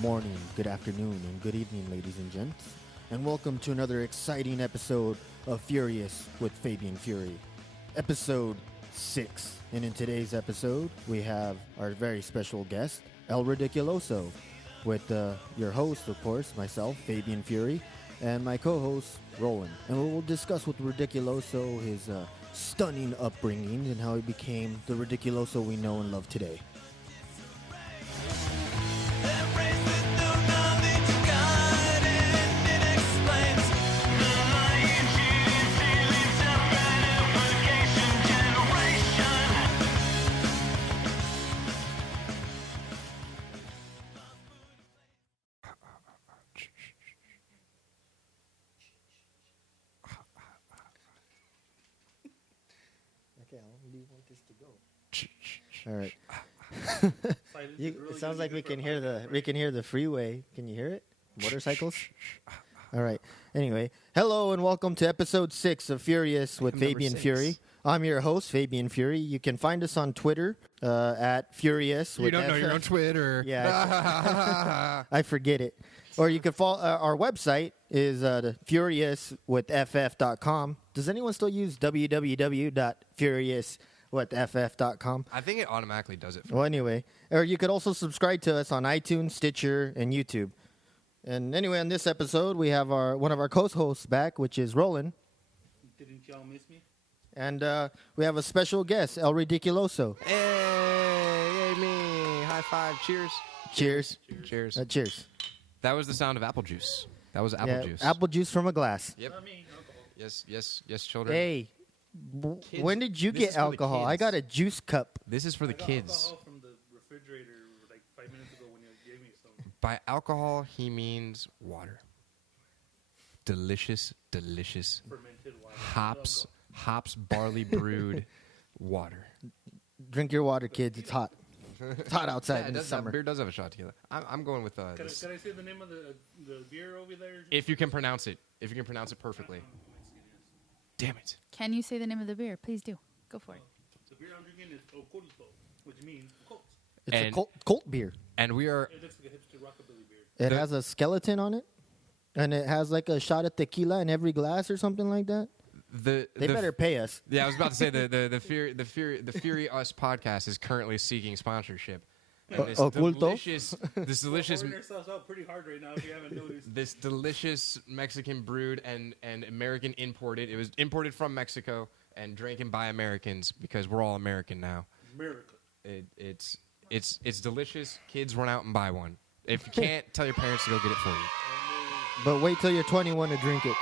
morning, good afternoon, and good evening, ladies and gents. And welcome to another exciting episode of Furious with Fabian Fury. Episode 6. And in today's episode, we have our very special guest, El Ridiculoso, with your host, of course, myself, Fabian Fury, and my co-host, Roland. And we will discuss with Ridiculoso his stunning upbringing and how he became the Ridiculoso we know and love today. Where do you want this to go? All right. It sounds like we can hear the freeway. Can you hear it? Motorcycles. All right. Anyway, hello and welcome to episode 6 of Furious with Fabian Fury. I'm your host, Fabian Fury. You can find us on Twitter at Furious. You don't know your own Twitter. Yeah, I forget it. Or you can follow our website is furiouswithff.com. Does anyone still use www.furiouswithff.com? I think it automatically does it. Well, anyway, or you could also subscribe to us on iTunes, Stitcher, and YouTube. And anyway, on this episode, we have one of our co-hosts back, which is Roland. Didn't y'all miss me? And we have a special guest, El Ridiculoso. Hey, me. High five. Cheers. Cheers. Cheers. Cheers. That was the sound of apple juice. That was apple juice. Apple juice from a glass. Yep. Not me, alcohol. Yes, children. Hey, Kids, when did you this get is for the alcohol? I kids. got a juice cup. This is for the I got kids. alcohol from the refrigerator like 5 minutes ago when you gave me some. By alcohol, he means water. Delicious Fermented water. hops, barley brewed water. Drink your water, kids. It's hot. It's hot outside in the summer. Beer does have a shot together. I'm going with Can this. I say the name of the beer over there? If you can pronounce it. If you can pronounce it perfectly. Damn it. Can you say the name of the beer? Please do. Go for it. The beer I'm drinking is Oculto, which means cult. It's And- a cult beer. And we are It looks like a hipster rockabilly beer. It has a skeleton on it, and it has like a shot of tequila in every glass or something like that. They Better pay us. Yeah, I was about to say the Fury Us podcast is currently seeking sponsorship. And Oculto? this delicious, We're pouring ourselves out pretty hard right now if you haven't noticed. this delicious Mexican brewed and American imported. It was imported from Mexico and drinking by Americans because we're all American now. America. It's delicious. Kids, run out and buy one. If you can't, tell your parents to go get it for you. But wait till you're 21 to drink it.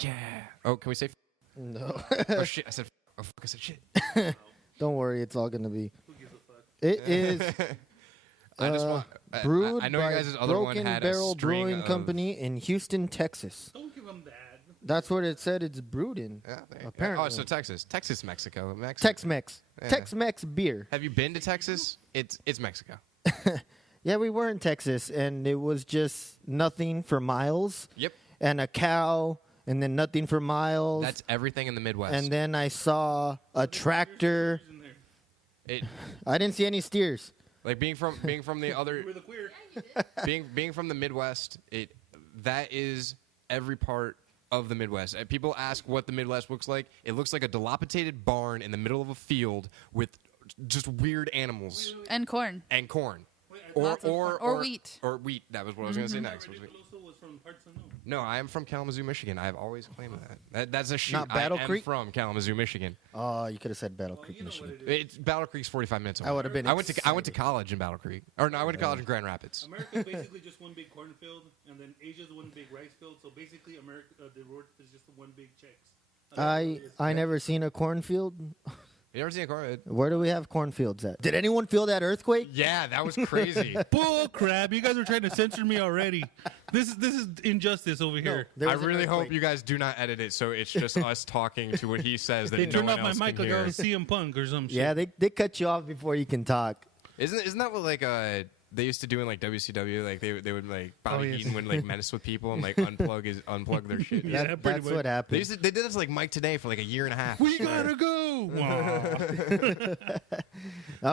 Yeah. Oh, can we say? No. Oh shit! I said. Oh fuck! I said shit. Don't worry, it's all gonna be. Who gives a fuck? It is I just want. brewed I know by you guys' other one Broken had Barrel a string Brewing of, Company in Houston, Texas. Don't give them that. That's what it said. It's brewed in. Yeah, Apparently. Oh, so Texas, Mexico. Tex-Mex. Yeah. Tex-Mex beer. Have you been to Texas? It's Mexico. Yeah, we were in Texas, and it was just nothing for miles. Yep. And a cow, and then nothing for miles. That's everything in the Midwest. And then I saw a tractor. In there. it I didn't see any steers. like being from the other We're the queer. being from the Midwest. That is every part of the Midwest. People ask what the Midwest looks like. It looks like a dilapidated barn in the middle of a field with just weird animals And corn. and corn. Wait, Or wheat. Or wheat. That was what I was going to say next. was wheat. Ridiculoso was from parts unknown. No, I am from Kalamazoo, Michigan. I've always claimed that. That's a shoot. Not Battle I am Creek? from Kalamazoo, Michigan. Oh, you could have said Battle Creek, You know what Michigan. it is. It's Battle Creek's 45 minutes away. I would have been. I went to college in Battle Creek. Or no, I went to college in Grand Rapids. America's basically just one big cornfield, and then Asia's one big rice field. So basically, America, the world is just one big checks. I never seen a cornfield. You ever seen a corn? Where do we have cornfields at? Did anyone feel that earthquake? Yeah, that was crazy. Bull crap! You guys are trying to censor me already. This is injustice over here. There I was an really hope earthquake. you guys do not edit it, so it's just us talking to what he says that no Turn one off my else mic can like I hear. was CM Punk or some shit. Yeah, they cut you off before you can talk. Isn't that what like they used to do in like WCW, like they would like Bobby Eaton would like menace with people and like unplug their shit. That's what happened. They did this like Mike Today for like a year and a half. We gotta go.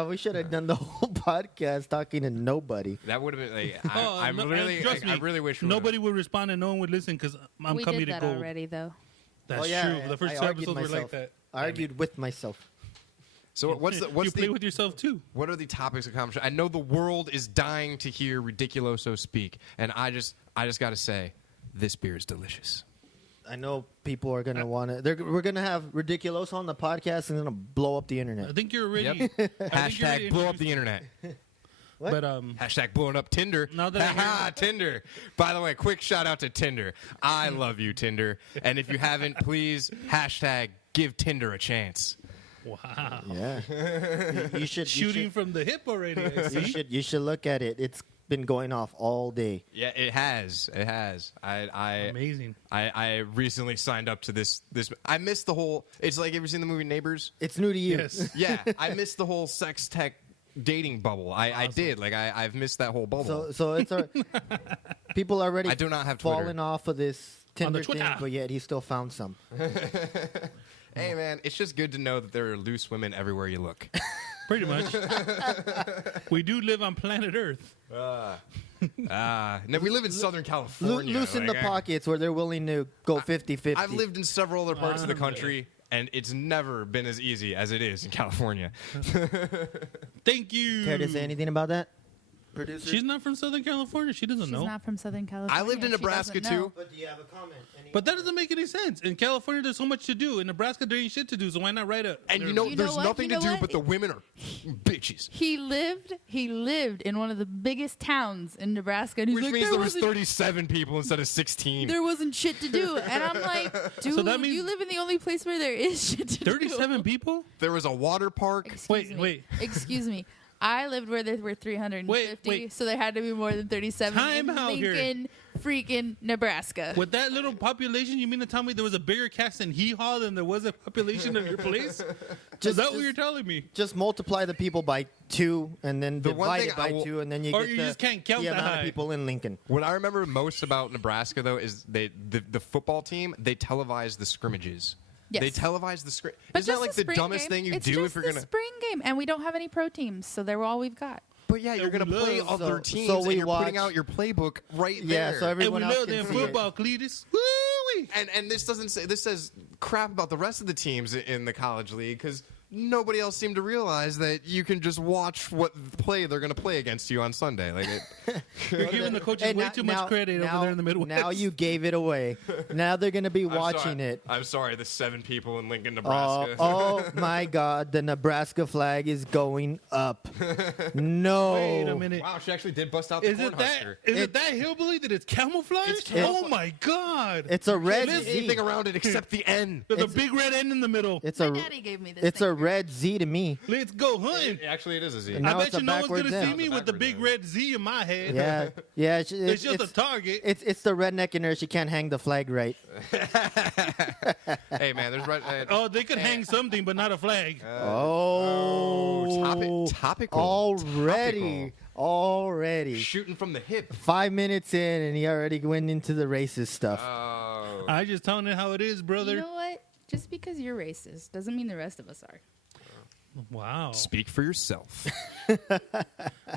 We should have done the whole podcast talking to nobody. That would have been like trust me, I really wish nobody would respond and no one would listen because I'm we coming did to that gold. already, though. That's true. The first two episodes were like that. I argued with myself. So what's you play with yourself too? What are the topics of conversation? I know the world is dying to hear Ridiculoso speak, and I just got to say, this beer is delicious. I know people are gonna want to. We're gonna have Ridiculoso on the podcast and gonna blow up the internet. I think you're already. Hashtag blow up the internet. What? But Hashtag blowing up Tinder. Now that Tinder. By the way, quick shout out to Tinder. I love you, Tinder. And if you haven't, please hashtag give Tinder a chance. wow. Yeah, you should Shooting from the hip already. I see. You should look at it. It's been going off all day. Yeah, it has. It has. Amazing. I recently signed up to this. I missed the whole. It's like, have you seen the movie Neighbors? It's new to you. Yes. Yeah, I missed the whole sex tech dating bubble. I did. Like I've missed that whole bubble. So it's people already. I do not have Twitter. fallen off of this Tinder thing, Twitter. but yet he still found some. Hey man, it's just good to know that there are loose women everywhere you look. Pretty much. We do live on planet Earth. No, we live in Southern California. Loosen the pockets where they're willing to go 50-50. I've lived in several other parts of the country, and it's never been as easy as it is in California. Thank you. Care to say anything about that, producer? She's not from Southern California. She doesn't She's know. not from Southern California. I lived in She Nebraska doesn't know. too. But do you have a comment? But that doesn't make any sense. In California, there's so much to do. In Nebraska, there ain't shit to do. So why not write a? And You know there's what? nothing You to know do, what? but the women are bitches. He lived in one of the biggest towns in Nebraska, and he's Which like, means there was wasn't 37 people instead of 16. there wasn't shit to do. And I'm like, dude, So that means- you live in the only place where there is shit to do. 37 people? There was a water park. Wait. Excuse me. I lived where there were 350, Wait. so there had to be more than 37 Time in out here. Lincoln, freaking Nebraska. With that little population, you mean to tell me there was a bigger cast in Hee Haw than there was a population in your place? Is that what you're telling me? Just multiply the people by 2 and then The one divide thing it by 2, and then you Or get you just can't count the that amount high. of people in Lincoln. What I remember most about Nebraska, though, is the football team, they televise the scrimmages. Yes. They televise the scrimmage. But Isn't that just like the spring dumbest game. thing you It's do just if you're the going to... spring game, and we don't have any pro teams, so they're all we've got. But yeah, you're we going to play love- other so teams, we and you're putting watch- out your playbook right Yeah, there. so And we everyone else know can that see football, Cletus. Woo-wee. And this doesn't say... This says crap about the rest of the teams in the college league, because nobody else seemed to realize that you can just watch what play they're going to play against you on Sunday. Like You're giving the coaches way too much credit over there in the Midwest. Now you gave it away. Now they're going to be watching it. I'm sorry, the 7 people in Lincoln, Nebraska. Oh my God! The Nebraska flag is going up. No. Wait a minute. Wow, she actually did bust out the Is it that? Cornhusker. Is it that hillbilly that it's camouflaged? It's camouflage. Oh my God! It's a red There's Z. anything around it except the N. There's a big red end in the middle. It's My a daddy gave me this. it's a thing. red Z to me. Let's go hunting. Actually, it is a Z. And I now bet it's a you no one's backwards gonna see M. me with the big Backwards red Z in my head. Yeah, yeah. It's just a target. It's the redneck in her. She can't hang the flag right. Hey, man, there's right. Oh, they could hang something, but not a flag. Topical. Already. Shooting from the hip. 5 minutes in, and he already went into the racist stuff. Oh. I just telling it how it is, brother. You know what? Just because you're racist doesn't mean the rest of us are. Wow. Speak for yourself.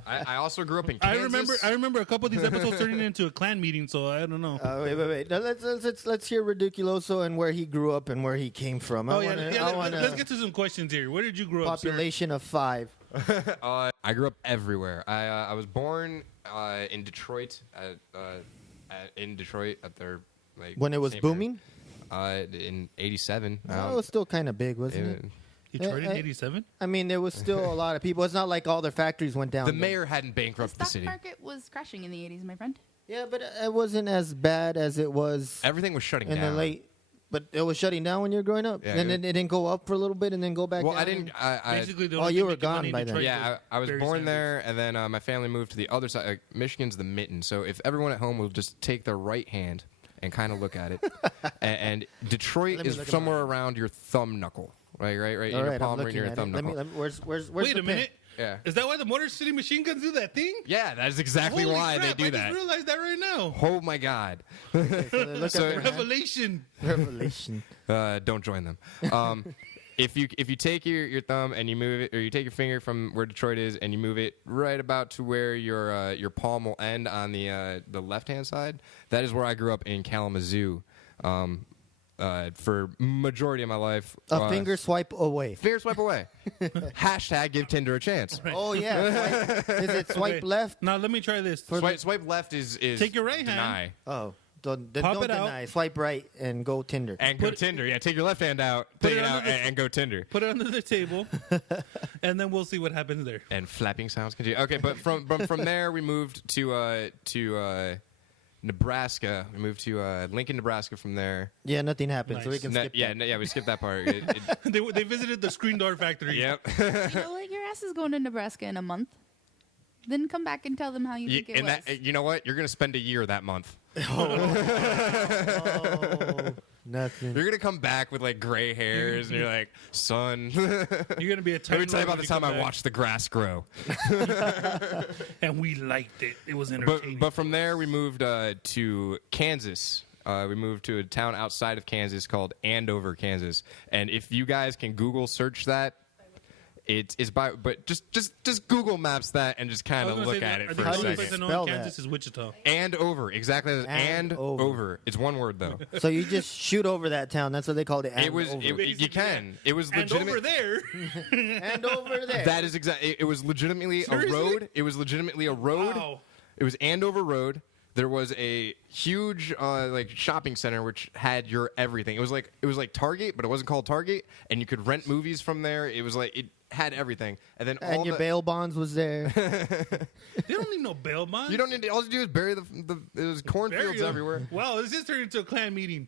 I also grew up in I Kansas. remember a couple of these episodes turning into a clan meeting, so I don't know. Wait. Now let's hear Ridiculoso and where he grew up and where he came from. Let's get to some questions here. Where did you grow up, sir? Population of 5. I grew up everywhere. I was born in Detroit. In Detroit at their When it was same booming? area. In '87. It was still kind of big, wasn't it? Detroit in '87. I mean, there was still a lot of people. It's not like all their factories went down. The though. mayor hadn't The bankrupted the stock city. market was crashing in the 80s, my friend. Yeah, but it wasn't as bad as it was Everything was shutting in down. the late. But it was shutting down when you were growing up, Yeah, and then it didn't go up for a little bit, and then go back Well, down. I didn't. Basically, the Oh, only you thing were making money gone in by then. Detroit Yeah, was I was Barry born Sanders. there, and then my family moved to the other side. Michigan's the mitten, so if everyone at home will just take their right hand and kind of look at it, and Detroit Let me is look at somewhere around your thumb knuckle, right in All your right, I'm palm, right looking near your at thumb it. knuckle. Where's Wait the a minute. Yeah. Is that why the Motor City Machine Guns do that thing? Yeah, that is exactly Holy why crap, they do I that. just realized that right now. Oh my God. So they look So- at their hand. Revelation. Revelation. Don't join them. If you take your thumb and you move it, or you take your finger from where Detroit is and you move it right about to where your palm will end on the left hand side, that is where I grew up in Kalamazoo. For majority of my life, A finger swipe away. finger swipe away. Hashtag give Tinder a chance. Oh yeah. Is it swipe Okay. left? Now let me try this. Swipe left is Take your right deny. hand. Oh, then Pop don't it out. deny. Swipe right and go Tinder. And go Tinder. Yeah, take your left hand out, take it out, and go Tinder. Put it under the table, and then we'll see what happens there. And flapping sounds continue. Okay, but from there we moved to Nebraska. We moved to Lincoln, Nebraska. From there, Yeah, nothing happened, so we Nice. can skip that. we skipped that part. They visited the screen door factory. Yep. You know, like your ass is going to Nebraska in a month. Then come back and tell them how you think it and was. that, you know what? You're gonna spend a year that month. Oh, nothing. You're gonna come back with like gray hairs, and you're like, son. You're gonna be a Let me tell you about when the time come I back. watched the grass grow. and we liked it. It was But entertaining. but from there we moved to Kansas. We moved to a town outside of Kansas called Andover, Kansas. And if you guys can Google search that, it's by. But just Google Maps that and just kind of look at it for the a How do you only place I second. know spell in Kansas that? is Wichita. Andover, exactly. And Andover. over. It's one word though. So you just shoot over that town. That's what they called it. It was. Andover. You can. It was And legitimate. over there, and over there. That is exactly. It was legitimately Seriously? a road. It was legitimately a road. Wow. It was Andover Road. There was a huge like shopping center which had your everything. It was like Target, but it wasn't called Target, and you could rent movies from there. It was like it had everything, and then all and your bail bonds was there. they don't need no bail bonds. You don't need to. All you do is bury the. It was cornfields Burial. everywhere. Wow, this is turning into a clan meeting.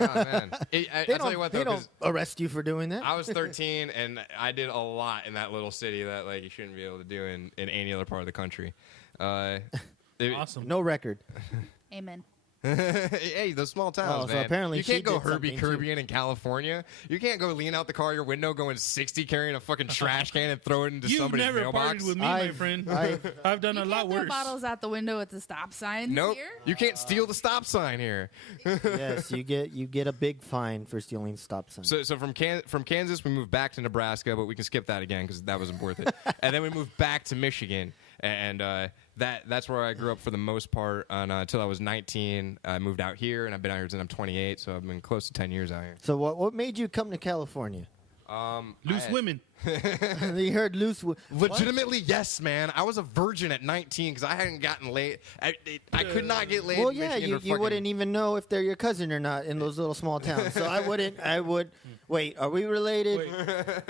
Oh man! They I'll don't, tell you what they though, don't 'cause arrest you for doing that. I was 13 and I did a lot in that little city that like you shouldn't be able to do in any other part of the country. Awesome. No record. Amen. Hey, those small towns, Oh, so man. apparently you she can't go did Herbie something, too. Kirby in California. You can't go lean out the car your window going 60 carrying a fucking trash can and throw it into You've somebody's never mailbox. partied with me, my I've- friend. I've- I've done You a lot can't throw worse. bottles out the window at the stop signs Nope. here. You can't steal the stop sign here. Yes, you get a big fine for stealing stop signs. So from Kansas, we moved back to Nebraska, but we can skip that again because that wasn't worth it. And then we moved back to Michigan, and that's where I grew up for the most part until I was 19. I moved out here, and I've been out here since I'm 28, so I've been close to 10 years out here. So what made you come to California? Loose women. You heard loose. Legitimately, yes, man. I was a virgin at 19 because I hadn't gotten laid. I could not get laid. Well, in yeah, Michigan you or fucking- wouldn't even know if they're your cousin or not in those little small towns. So I would. Wait, are we related? Wait.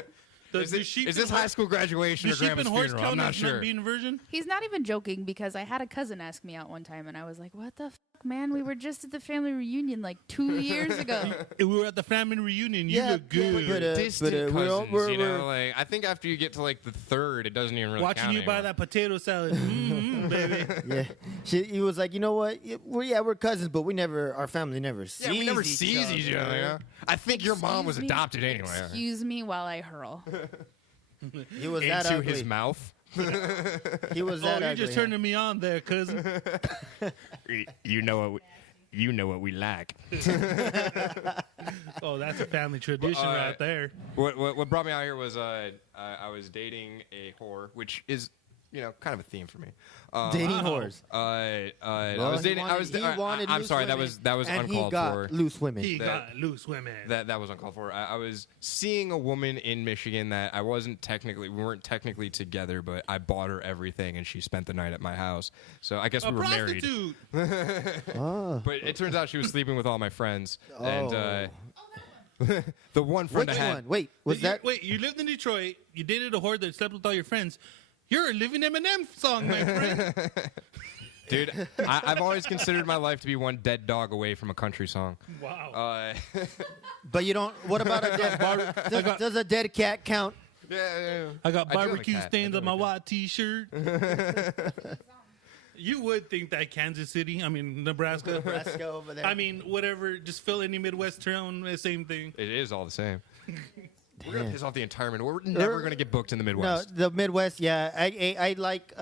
Is sheep this and high school graduation The or sheep grandma's and horse funeral? I'm count not as sure. not being a virgin? He's not even joking because I had a cousin ask me out one time, and I was like, "What the fuck, man? We were just at the family reunion like 2 years ago." We were at the family reunion. You Yeah, look good. but, Distant we're all- cousins, you know. we're- Like I think after you get to like the third, it doesn't even really Watching count you buy anymore. that potato salad. Baby. Yeah, he was like, you know what? We're cousins, but our family never sees. Yeah, we never each sees each other. Yeah? I think your mom was Excuse me? adopted anyway. Excuse me while I hurl. He was that Into ugly. his mouth. He was Oh, that you're ugly. just turning me on there, cousin. You know what we like. Oh, that's a family tradition right there. What brought me out here was I was dating a whore, which is kind of a theme for me. Dating Wow. whores. I Well, was dating. He wanted I'm loose sorry. women, That was and uncalled he got for. loose women. He That- got loose women. That was uncalled for. I was seeing a woman in Michigan that we weren't technically together, but I bought her everything and she spent the night at my house. So I guess a we were married. prostitute. Oh. But it turns out she was sleeping with all my friends. Oh. And the one friend Which I had. one? Wait, was that? Wait, you lived in Detroit. You dated a whore that slept with all your friends. You're a living Eminem song, my friend. Dude, I've always considered my life to be one dead dog away from a country song. Wow. But you don't. What about a dead bar? Does a dead cat count? Yeah. I got I do have a barbecue cat. stains I on do my have a white T-shirt. You would think that Kansas City, Nebraska. Nebraska over there. Whatever. Just fill any Midwest town, same thing. It is all the same. We're gonna piss off the entire Midwest. We're never gonna get booked in the Midwest. No, the Midwest. Yeah, I like.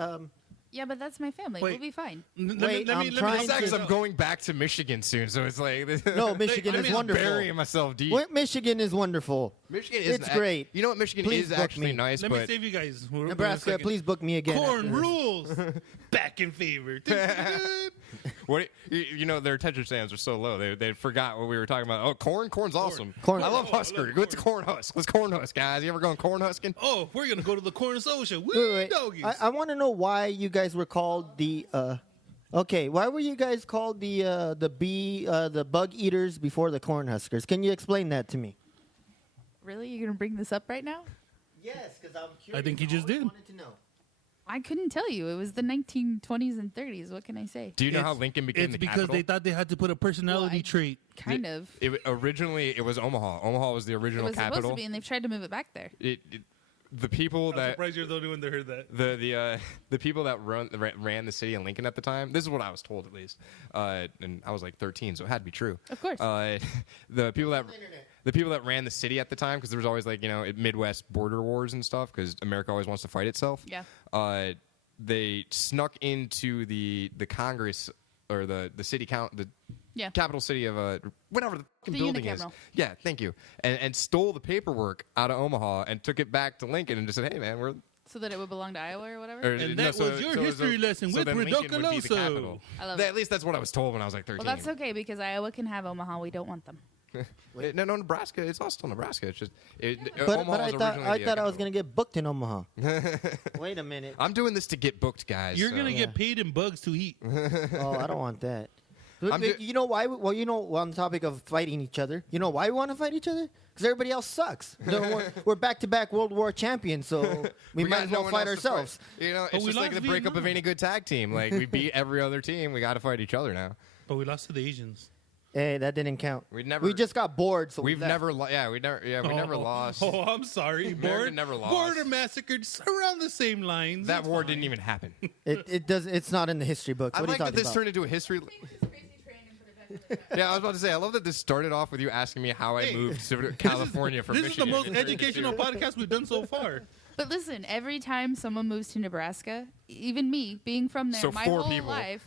Yeah, but that's my family. Wait. We'll be fine. Wait, I'm trying Because to- I'm going back to Michigan soon, so it's like No, Michigan I'm is just wonderful. burying myself deep. Michigan is wonderful. Michigan is It's great. You know what? Michigan Please is book actually me. nice, Let me but save you guys. We're Nebraska, second. please book me again. Corn after this. rules. Back in favor. what you know, their attention spans are so low. They forgot what we were talking about. Oh, corn's awesome. Corn. I love Oh, I Husker. love Let's corn husk. Let's corn husk, guys. You ever going corn husking? Oh, we're gonna go to the corn social. Wait, Woo, wait. doggies. I want to know why you guys were called the. Okay, why were you guys called the bug eaters before the corn huskers? Can you explain that to me? Really? You're going to bring this up right now? Yes, because I'm curious. I think he just always did. wanted to know. I couldn't tell you. It was the 1920s and 30s. What can I say? Do you know how Lincoln became It's the because capital? they thought they had to put a personality Well, I- trait. Kind of. Originally, it was Omaha. Omaha was the It original was supposed capital. to be, and they've tried to move it back there. The people I'm that surprised you're the only one that heard that. the people that ran the city in Lincoln at the time. This is what I was told, at least, and I was like 13, so it had to be true. Of course. The people that ran the city at the time, because there was always like Midwest border wars and stuff, because America always wants to fight itself. Yeah. They snuck into the Congress or the city Yeah. capital city of whatever the fucking The building is. unicameral. Yeah, thank you. And stole the paperwork out of Omaha and took it back to Lincoln and just said, "Hey, man, we're." So that it would belong to Iowa or whatever? And that was your history lesson with then Lincoln would be the Ridiculoso. capital. I love At it. least that's what I was told when I was like 13. Well, that's okay because Iowa can have Omaha. We don't want them. No, Nebraska. It's all still Nebraska. It's just But Omaha I was thought originally the I was capital. gonna get booked in Omaha. Wait a minute. I'm doing this to get booked, guys. You're so- gonna Yeah. get paid in bugs to eat. Oh, I don't want that. I'm ju- You know why? Well, on the topic of fighting each other, you know why we want to fight each other? Because everybody else sucks. We're back-to-back World War champions, so we might got as no well one fight else to ourselves. You know, But it's we just like the lost breakup of Vietnam. any good tag team. Like we beat every other team. We got to fight each other now. But we lost to the Asians. Hey, that didn't count. We just got bored, so We've we left. never, we never lost. Oh, I'm sorry. America never lost. Border massacred around the same lines. That It's war fine. didn't even happen. It does. It's not in the history books. I What are you like that talking this about? turned into a history. Yeah, I was about to say. I love that this started off with you asking me how I Hey, moved to California from This Michigan. is the most educational podcast we've done so far. But listen, every time someone moves to Nebraska, even me, being from there So my 4 whole people. life,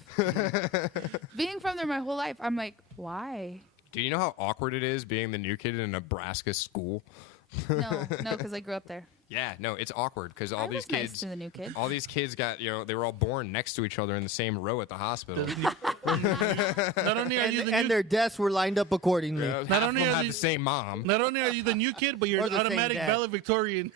being from there my whole life, I'm like, why? Do you know how awkward it is being the new kid in a Nebraska school? No, because I grew up there. Yeah, no, it's awkward because all I these was nice kids, to the new kid. all these kids got, they were all born next to each other in the same row at the hospital. Not only are you the And new, their desks were lined up accordingly. Half Not of only them are had these- the same mom. not only are you the new kid, but you're Or an the same automatic dad. valedictorian.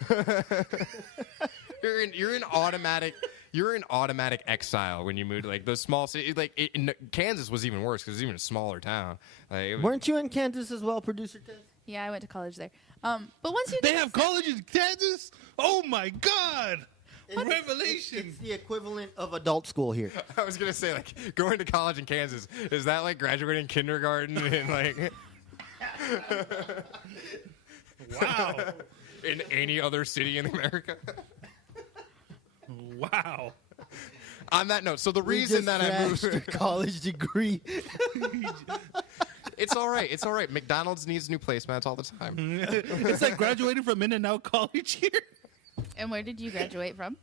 You're in automatic exile when you move to like those small cities. Like in Kansas was even worse because it was even a smaller town. Like, it was- Weren't you in Kansas as well, producer Tess? Yeah, I went to college there. But once you They get have college in Kansas. Oh my God! Revelation. It's the equivalent of adult school here. I was gonna say like going to college in Kansas is that like graduating kindergarten in like Wow! in any other city in America? Wow! On that note, so the We reason just that I crashed your moved, college degree. it's all right. It's all right. McDonald's needs new placemats all the time. It's like graduating from In-N-Out College here. And where did you graduate from?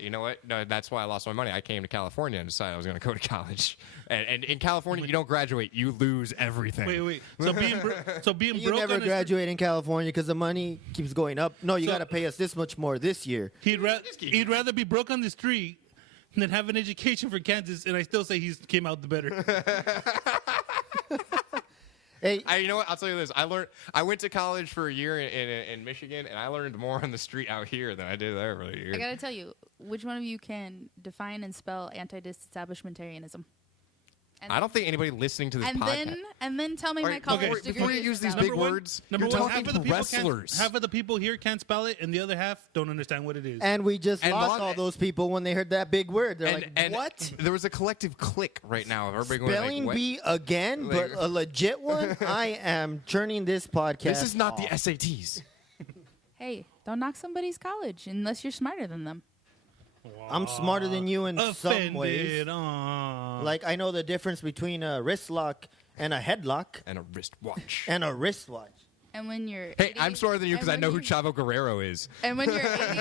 You know what? No, that's why I lost my money. I came to California and decided I was going to go to college. And in California, you don't graduate; you lose everything. Wait. So being You broke never on his- graduate in California because the money keeps going up. No, you So- got to pay us this much more this year. He'd rather be broke on the street than have an education for Kansas, and I still say he came out the better. Hey, You know what? I'll tell you this. I went to college for a year in Michigan, and I learned more on the street out here than I did there for a year. I gotta tell you, which one of you can define and spell anti-disestablishmentarianism? And I don't think anybody listening to this and podcast. then tell me All my right, college before- degree. before you is use these about. big words, Number you're one, talking half of the people wrestlers. half of the people here can't spell it, and the other half don't understand what it is. and we just And lost long- all those people when they heard that big word. They're like, what? There was a collective click right now of everybody going Spelling like, what? bee again, but Like- a legit one? I am turning this podcast This is not the off. SATs. Hey, don't knock somebody's college unless you're smarter than them. I'm smarter than you in some ways. Offended. Aw. Like, I know the difference between a wrist lock and a headlock And a wristwatch. and a wristwatch. And when you're Hey, 80, I'm smarter than you because I and know when who Chavo Guerrero is. And when you're 80,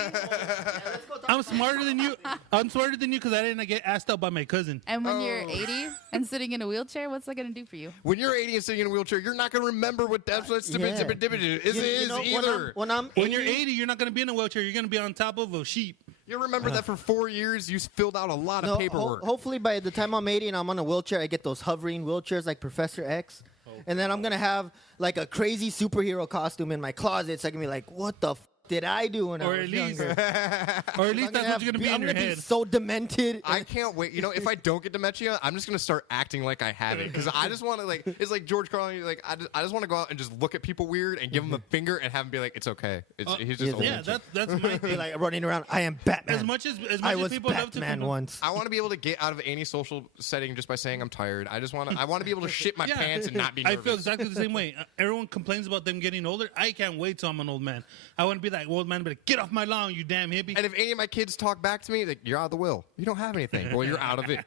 I'm smarter than you. I'm smarter than you because I didn't get asked out by my cousin. and when you're 80 and sitting in a wheelchair, what's that gonna do for you? When you're 80 and sitting in a wheelchair, you're not going to remember what that's Yeah. either. When you're 80, you're not going to be in a wheelchair. You're going to be on top of a sheep. You remember that for 4 years you filled out a lot of paperwork. Hopefully by the time I'm 80 and I'm on a wheelchair, I get those hovering wheelchairs like Professor X. And then I'm going to have like a crazy superhero costume in my closet. So I can be like, what the did I do when I was younger? Or at least that's what you're going to be in your I'm gonna head. be so demented. I can't wait. You know, if I don't get dementia, I'm just gonna start acting like I have it because I just want to it's like George Carlin. Like I just want to go out and just look at people weird and give them a finger and have them be like, it's okay. He's just old. Yeah, that's my Be thing. like running around. I am Batman. As much as I as was people love to Batman once. I want to be able to get out of any social setting just by saying I'm tired. I want to be able to shit my pants and not be nervous. I feel exactly the same way. Everyone complains about them getting older. I can't wait till I'm an old man. I want to be that old man, but get off my lawn, you damn hippie. And if any of my kids talk back to me, like, you're out of the will. You don't have anything. Well, you're out of it.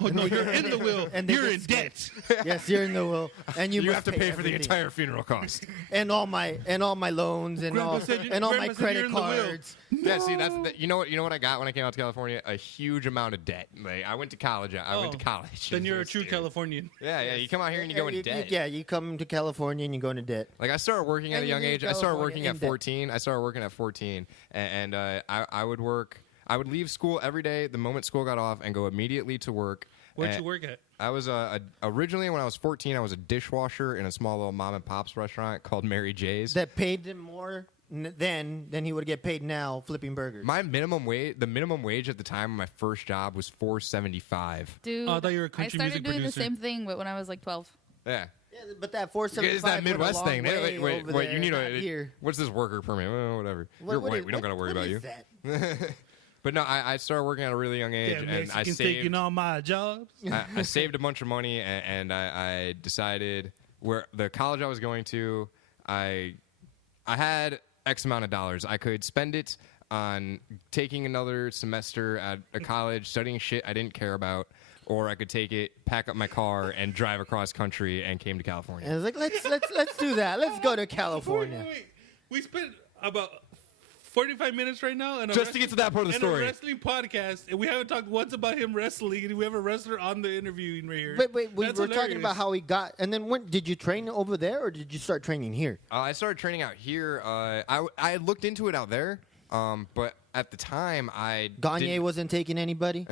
Oh, no, you're in the will. And they You're get in debt. Yes, you're in the will, and you You must have to pay for the everything. entire funeral cost. and all my loans and Grandpa all said you- and all Grandpa my said you're credit in the will. cards. Yeah, see, you know what I got when I came out to California? A huge amount of debt. Like, I went to college. I went to college. Then you're a true Dude. Californian. Yeah. You come out here and you go in debt. Yeah, you come to California and you go into debt. Like I started working at And a you young leave age. I started California working in at debt. 14. I started working at 14, and I would work. I would leave school every day the moment school got off and go immediately to work. Where'd And you work at? I was originally when I was 14. I was a dishwasher in a small little mom and pop's restaurant called Mary J's. That paid him more then than he would get paid now flipping burgers. My the minimum wage at the time of my first job was $4.75. Dude, Oh, I thought you were a country started music doing producer. the same thing, but when I was like 12. Yeah. Yeah, but that 475 It's that went a Midwest long thing. way Wait, over you there, need not here. what's this worker permit? Well, whatever. You're white. We don't got to worry what about you. is that? But no, I started working at a really young age, Damn and I Mexicans saved. taking all my jobs. I saved a bunch of money, and I decided where the college I was going to, I had X amount of dollars. I could spend it on taking another semester at a college, studying shit I didn't care about, or I could take it, pack up my car, and drive across country, and came to California. And I was like, let's do that. Let's go to California. Wait. We spent about 45 minutes right now and Just to get to that part of the a story. wrestling podcast, and we haven't talked once about him wrestling, and we have a wrestler on the interview right here. Wait, we That's were talking hilarious. about how he got, and then when did you train over there, or did you start training here? I started training out here. I had looked into it out there, but at the time, Gagne wasn't taking anybody.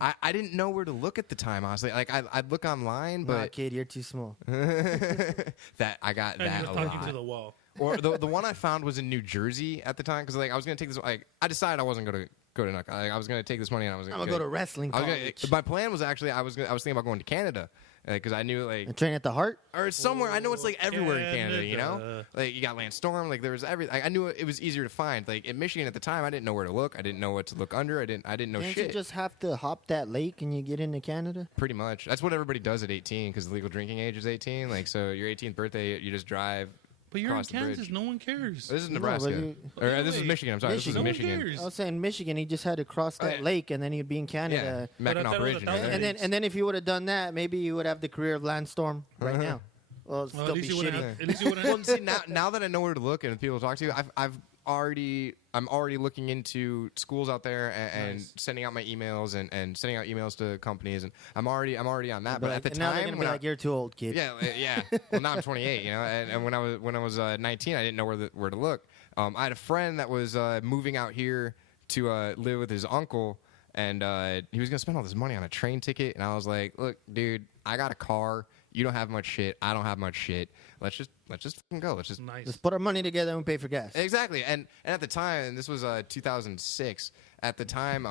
I didn't know where to look at the time, honestly. Like, I'd look online, Nah, but kid, you're too small. that I got And he that was a talking lot. to the wall. Or the one I found was in New Jersey at the time, because like I was gonna take this. Like I decided I wasn't gonna go to. I was gonna take this money and I was I'm gonna gonna go to wrestling I was college. my plan was actually I was thinking about going to Canada because I knew like And train at the Heart. or somewhere. I know it's like everywhere in Canada, you know. Canada. Like you got Lance Storm. Like there was everything. I knew it was easier to find. Like in Michigan at the time, I didn't know where to look. I didn't know what to look under. I didn't know Didn't shit. you just have to hop that lake and you get into Canada? Pretty much. That's what everybody does at 18 because the legal drinking age is 18. Like so, your 18th birthday, you just drive. But you're in across the Kansas. bridge. No one cares. This is No, Nebraska. but you- Or this is Wait. Michigan. I'm sorry. This is No one Michigan. cares. I was saying Michigan, he just had to cross that yeah. lake and then he'd be in Yeah, Canada. But I Mackinac thought it was Bridge. a and all thousand- that. And then if you would have done that, maybe you would have the career of Lance Storm right now. Well, it'd Well, still at be least you wouldn't shitty. have. At least you wouldn't Well, have. see now that I know where to look and people to talk to, I'm already looking into schools out there and Nice. sending out my emails and sending out emails to companies and I'm already on that. But But at the now they're time, gonna be when like, "You're too old, kid." yeah. Well, now I'm 28, you know. And when I was 19, I didn't know where to look. I had a friend that was moving out here to live with his uncle, and he was gonna spend all this money on a train ticket. And I was like, "Look, dude, I got a car. You don't have much shit. I don't have much shit. Let's just fucking go. Let's just Nice. Just put our money together and pay for gas. Exactly, and at the time, and this was 2006. At the time,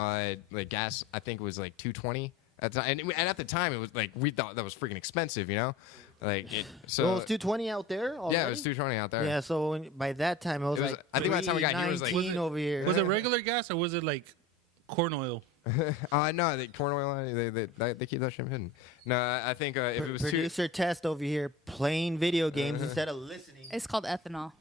like gas, I think was like $2.20 at the time, and at the time, it was like we thought that was freaking expensive, you know, like so. So it was 220 out there already? Yeah, it was $2.20 out there. Yeah, so by that time it was, It was- like I think by the time we got here, it was like- 319 over here. Was it regular gas or was it like corn oil? No, the corn oil. They keep that shit hidden. No, I think if it was Producer Test over here playing video games instead of listening. It's called ethanol.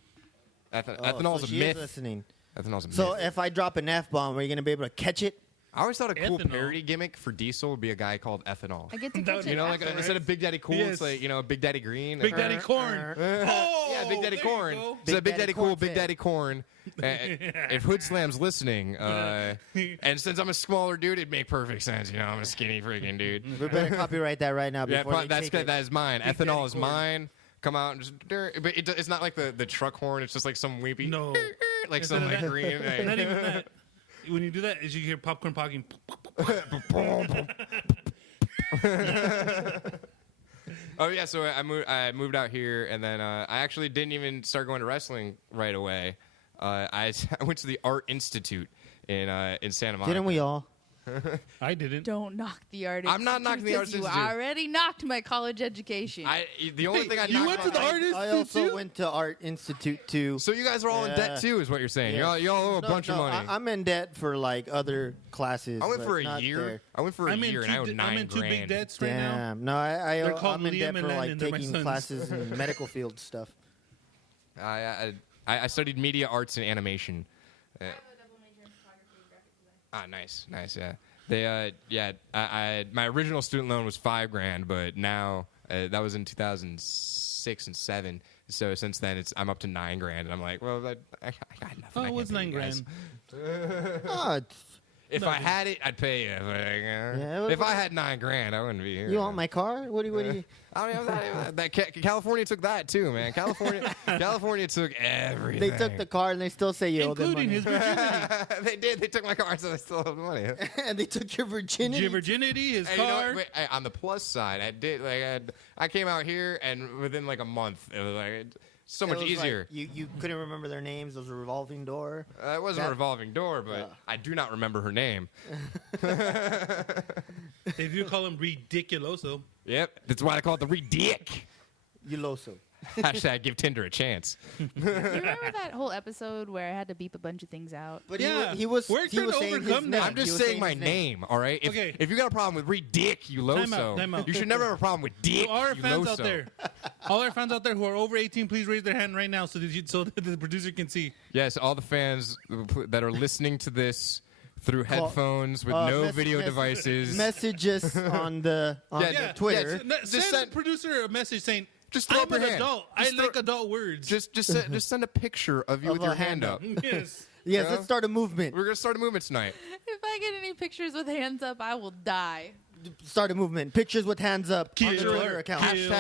ethanol's so a she is myth. listening. Ethanol's a So myth. if I drop an F-bomb, are you going to be able to catch it? I always thought a cool Ethanol. parody gimmick for Diesel would be a guy called Ethanol. I get to That catch would it. You know, like After, instead of Big Daddy Cool, Yes. it's like, you know, Big Daddy Green. Big Daddy Corn. Oh, Yeah, Big Daddy there you Corn. go. So Big Daddy Daddy Cool, Corn Big fan. Daddy Corn. If Hood Slam's listening, and since I'm a smaller dude, it'd make perfect sense. You know, I'm a skinny freaking dude. We better copyright that right now Yeah, before they that's take good. it. That is mine. Big Ethanol Daddy is Corn. mine. Come out and just, but it's not like the truck horn. It's just like some weepy, No. like Instead some of like that- green. like- Not even that. When you do that, is you hear popcorn popping. Oh yeah, so I moved out here, and then I actually didn't even start going to wrestling right away. I went to the Art Institute in Santa Monica. Didn't we all? I didn't. Don't knock the art. I'm not knocking the Institute, 'cause Art You Institute. already knocked my college education. The only Wait, thing I you knocked went to the off- Art Institute I also too? went to Art Institute too. So you guys are all in debt Yeah. too, is what you're saying? Yeah. You all owe a No, bunch of no, money. I'm in debt for like other classes. I went but for a not year. there. I went for a I'm in year, and I owed I'm in two big $9,000. debts right now. Damn. No, They're called I'm in Liam debt and for like Landon. They're my taking sons. classes in medical field stuff. I studied media arts and animation. Nice, yeah. They, my original student loan was $5,000, but now that was in 2006 and 7. So since then, I'm up to $9,000, and I'm like, well, I got nothing. Oh, I it was can't pay you guys. $9,000. Oh, If I had it, I'd pay you. But, Yeah, if I had $9,000, I wouldn't be here. you want my car? What do you? I don't know that California took that too, man. California took everything. They took the car and they still say you owe them Including money. his virginity. They did. They took my car, so I still have the money. And they took your virginity. Your virginity, his Hey, you know car. what? Wait, on the plus side, I came out here, and within like a month, it was like so It much was easier. Like, you couldn't remember their names. It was a revolving door. It wasn't that- a revolving door, but I do not remember her name. If you call him Ridiculoso. Yep, that's why I call it the Ridic. Yuloso. Hashtag give Tinder a chance. You remember that whole episode where I had to beep a bunch of things out? But Yeah, he was we're he trying was to saying his overcome that. name. I'm He just was saying my his name, all right? Okay. If you got a problem with Ridiculoso, Time out. you should never have a problem with Dick. To our fans out there, all our fans out there who are over 18, please raise their hand right now so that the producer can see. Yes, all the fans that are listening to this through headphones with no video devices. Messages on the Yeah, Twitter. Send send- the producer a message saying, Just throw I'm up your an hand. adult. Just I throw- like adult words. Just send a picture of you Of with your a hand hand up. Yes. Yes, Yeah. let's start a movement. We're gonna start a movement tonight. If I get any pictures with hands up, I will die. Start a movement. Pictures with hands up on the Killer. Twitter account. Kill.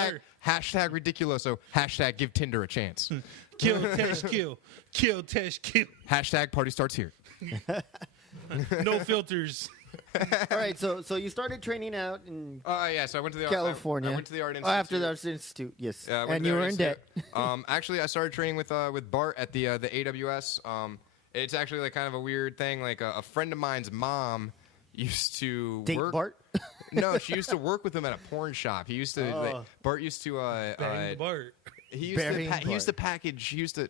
Hashtag Ridiculoso. Hashtag give Tinder a chance. Kill, Tesh, kill. Kill, Tesh, kill. Hashtag party starts here. No filters. All right, so you started training out in Yeah, so I went to the California. I went to the Art Oh, Institute. after the Art Institute, yes. Yeah, I went And to you the were Art in debt. Institute. Actually, I started training with Bart at the AWS. It's actually like kind of a weird thing. Like a friend of mine's mom used to Date work. Bart. No, she used to work with him at a porn shop. He used to. Like, Oh. Bart used to. Bang the Bart. He used to. Burying He used to Bart. package. He used to.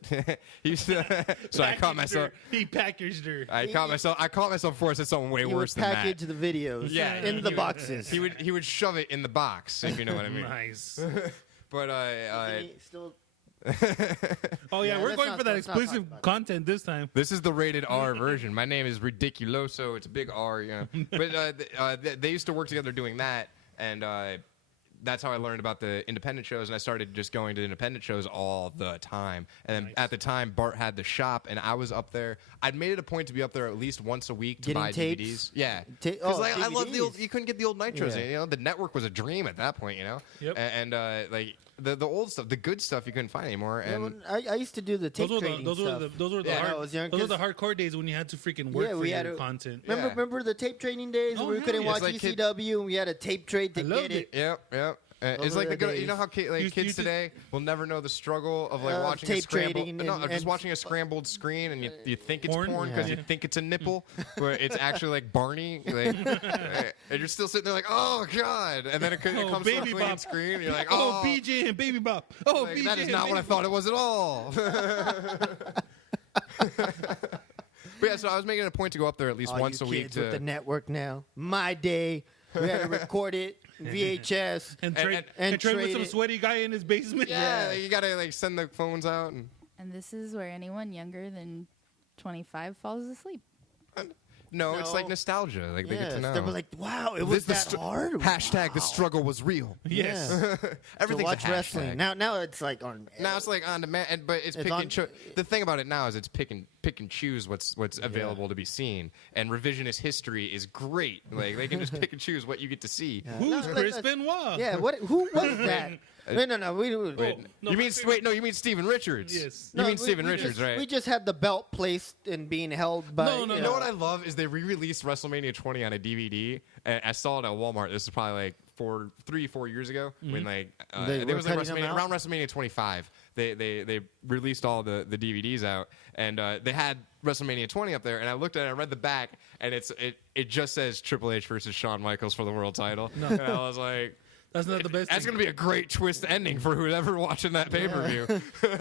He used to. So I caught myself. He packaged her. I caught myself before I said something way He worse would than package that. the videos Yeah, in he the would- boxes. He would shove it in the box, if you know what I mean. Nice. But Still, Oh, yeah, Yeah, we're let's going not- for that let's not talk exclusive about it. content this time. this is the rated R version. My name is Ridiculoso. It's a big R, you know. But they used to work together doing that, and that's how I learned about the independent shows, and I started just going to independent shows all the time. And then Nice. at the time, Bart had the shop, and I was up there. I'd made it a point to be up there at least once a week to Getting buy tapes? DVDs. Yeah, Oh, like I love the old. DVDs. You couldn't get the old nitros. Yeah. You know, the network was a dream at that point. You know, Yep. and like the old stuff, the good stuff, you couldn't find anymore. Yeah, And when I used to do the tape trading Those stuff. were the Yeah, when I was young, those were the 'cause- hardcore days when you had to freaking work Yeah, for we your had to- content. Yeah. Remember the tape trading days Oh, where we hell couldn't yeah. watch It's like kid- ECW and we had a tape trade to I get loved it. Yep. It's Those like were the the good, you know how days. kids Used to- today will never know the struggle of like watching a tape scrambled, trading no, and- just and- watching a scrambled screen and you think it's Porn? porn because Yeah. you think it's a nipple, but it's actually like Barney, like, and you're still sitting there like, oh god, and then it comes to a Baby clean Bop. screen, and you're like, Oh, oh, BJ and Baby Bop. Oh, like, BJ that is and not what I Baby thought it was at all. But yeah, so I was making it a point to go up there at least All once you a week kids with the to. network now. My day, we had to record it VHS. And And- trade with trade some it. sweaty guy in his basement. Yeah, like, you gotta like send the phones out and. And this is where anyone younger than 25 falls asleep. No, it's like nostalgia. Like they get to know. They were like, wow, it was that hard. Hashtag Wow. the struggle was real. Yes. Everything's to watch a hashtag. wrestling. Now it's like on. Now it's like on demand, but it's pick on- and choose. The thing about it now is it's pick and choose what's available to be seen. And revisionist history is great. Like they can just pick and choose what you get to see. Who's Chris Benoit? Yeah, who was that? No. Wait, No, you my mean favorite- you mean Steven Richards? Yes. You mean Steven Richards, right? We just had the belt placed and being held by. No, You know what I love is they re-released WrestleMania 20 on a DVD. And I saw it at Walmart. This is probably like 3-4 years ago when like They it were was like cutting them WrestleMania, out? around WrestleMania 25. They released all the DVDs out, and they had WrestleMania 20 up there. And I looked at it, I read the back, and it just says Triple H versus Shawn Michaels for the world title. And I was like, That's not the best that's thing. going to be a great twist ending for whoever watching that pay-per-view.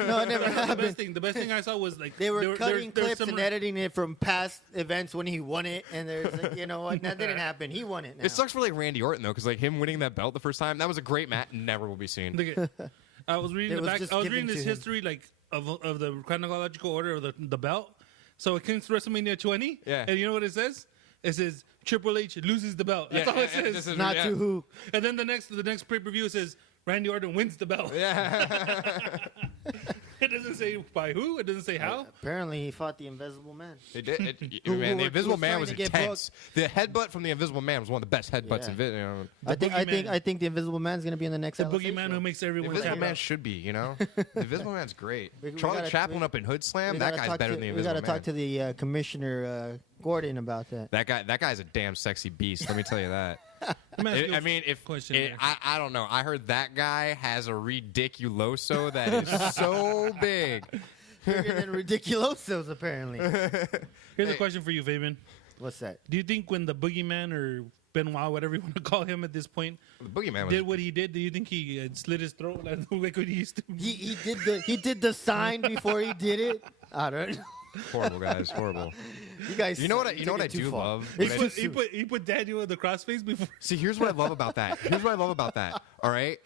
No, it never The happened. best thing I saw was like They were cutting there clips and editing it from past events when he won it, and there's like, you know what? That didn't happen. He won it. Now. It sucks for like Randy Orton though, because like him winning that belt the first time, that was a great match. Never will be seen. Look at, I was reading It the was back. just I was given reading this to him. history like of the chronological order of the belt. So it comes to WrestleMania 20. Yeah. And you know what it says? It says Triple H loses the belt. That's all it and says. this is- Not yeah. to who. And then the next pay-per-view says Randy Orton wins the belt. Yeah, It doesn't say by who. It doesn't say how. Apparently, he fought the Invisible Man. it did. Who Man, the were- Invisible who was Man trying was to get intense. The headbutt from the Invisible Man was one of the best headbutts Yeah. in I think the Invisible Man's gonna be in the next. The LSA boogeyman show. who makes The everyone Invisible tap Man out. should be, you know. The Invisible Man's great. We Charlie gotta- Chaplin we- up in Hood Slam. We That gotta guy's talk better to- than the We Invisible gotta Man. talk to the Commissioner Gordon about that. That guy's a damn sexy beast. Let me tell you that. Let me ask you I a mean, if question it, here. I don't know. I heard that guy has a ridiculoso that is so big. Bigger than Ridiculosos, apparently. Here's a question for you, Fabian. What's that? Do you think when the boogeyman or Benoit, whatever you want to call him at this point, The Boogeyman was did what he did? Do you think he slit his throat like what he used to? He did the sign before he did it. I don't know. horrible, guys. Horrible. You guys. You know what? took You know what I it too do far. love. He When I put, just- he put Daniel in the crossface before. See, here's what I love about that. All right,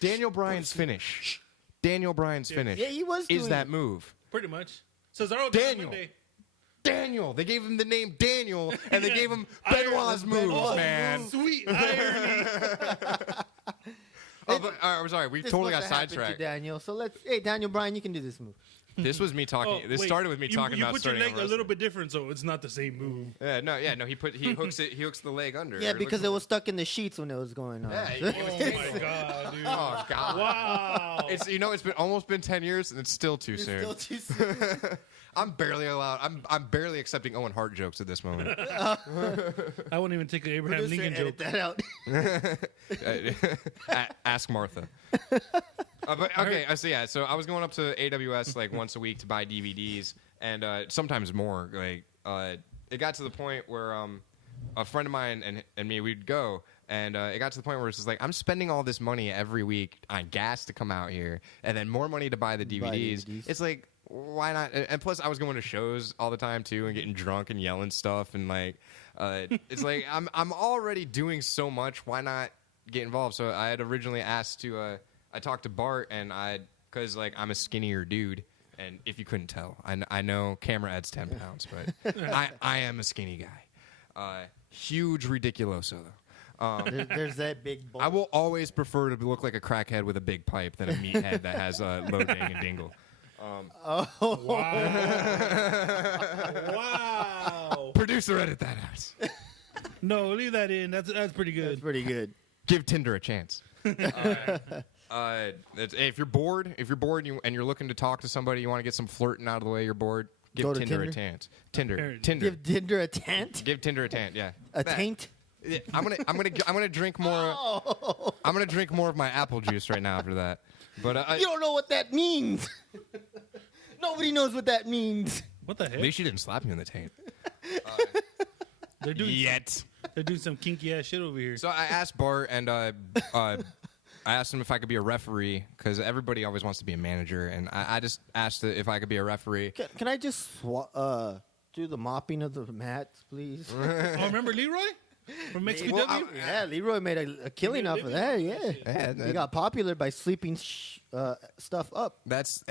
Daniel Bryan's finish. Daniel Bryan's finish. Yeah, he was Is doing that it. move? Pretty much. Cesaro did it Daniel. one day. Daniel. They gave him the name Daniel, and they Yeah. gave him Benoit's moves, Oh, man. Sweet irony. Oh, but, I'm sorry. We This totally got must have happened to sidetracked. Daniel. So let's. Hey, Daniel Bryan, you can do this move. This was me talking. Oh, This wait. started with me talking you about put your starting leg over a little wrestling. bit different, so it's not the same move. No. He hooks it. He hooks the leg under. Yeah, because it was stuck in the sheets when it was going on. Yeah, Oh my god, dude! Oh God. Wow. It's it's been almost been 10 years and it's still too soon. Still too soon. I'm barely allowed. I'm barely accepting Owen Hart jokes at this moment. I won't even take an Abraham Producer, Lincoln edit joke. that out. Ask Martha. But okay, so I was going up to AWS like once a week to buy DVDs, and sometimes more. Like it got to the point where a friend of mine and me we'd go, and it got to the point where it's just like I'm spending all this money every week on gas to come out here, and then more money to buy the DVDs. It's like, why not? And plus, I was going to shows all the time too, and getting drunk and yelling stuff, and like, it's like I'm already doing so much. Why not get involved? So I had originally asked to. I talked to Bart, and because like I'm a skinnier dude, and if you couldn't tell, I know camera adds 10 pounds, but I am a skinny guy. Huge ridiculoso though. There's that big bowl. I will always prefer to look like a crackhead with a big pipe than a meathead that has a low dang and dingle. Wow. Producer, edit that out. No, leave that in. That's pretty That's good. pretty good. Give Tinder a chance. If you're bored, and you're looking to talk to somebody, you want to get some flirting out of the way, you're bored. Give Go to Tinder a Tinder? chance. Tinder. Give Tinder a tent. Give Tinder a tent. Yeah. A That- taint. Yeah, I'm gonna drink more. I'm gonna drink more of my apple juice right now after that. But You don't know what that means. Nobody knows what that means. What the at heck? least you didn't slap me in the taint. They're doing Yet. they're doing some kinky ass shit over here. So I asked Bart, and I asked him if I could be a referee because everybody always wants to be a manager, and I just asked if I could be a referee. Can I just do the mopping of the mats, please? Oh, remember Leroy? From XPW. Well, Yeah, Leroy made a killing off of that. Yeah, Yeah, he got popular by sleeping stuff up. that's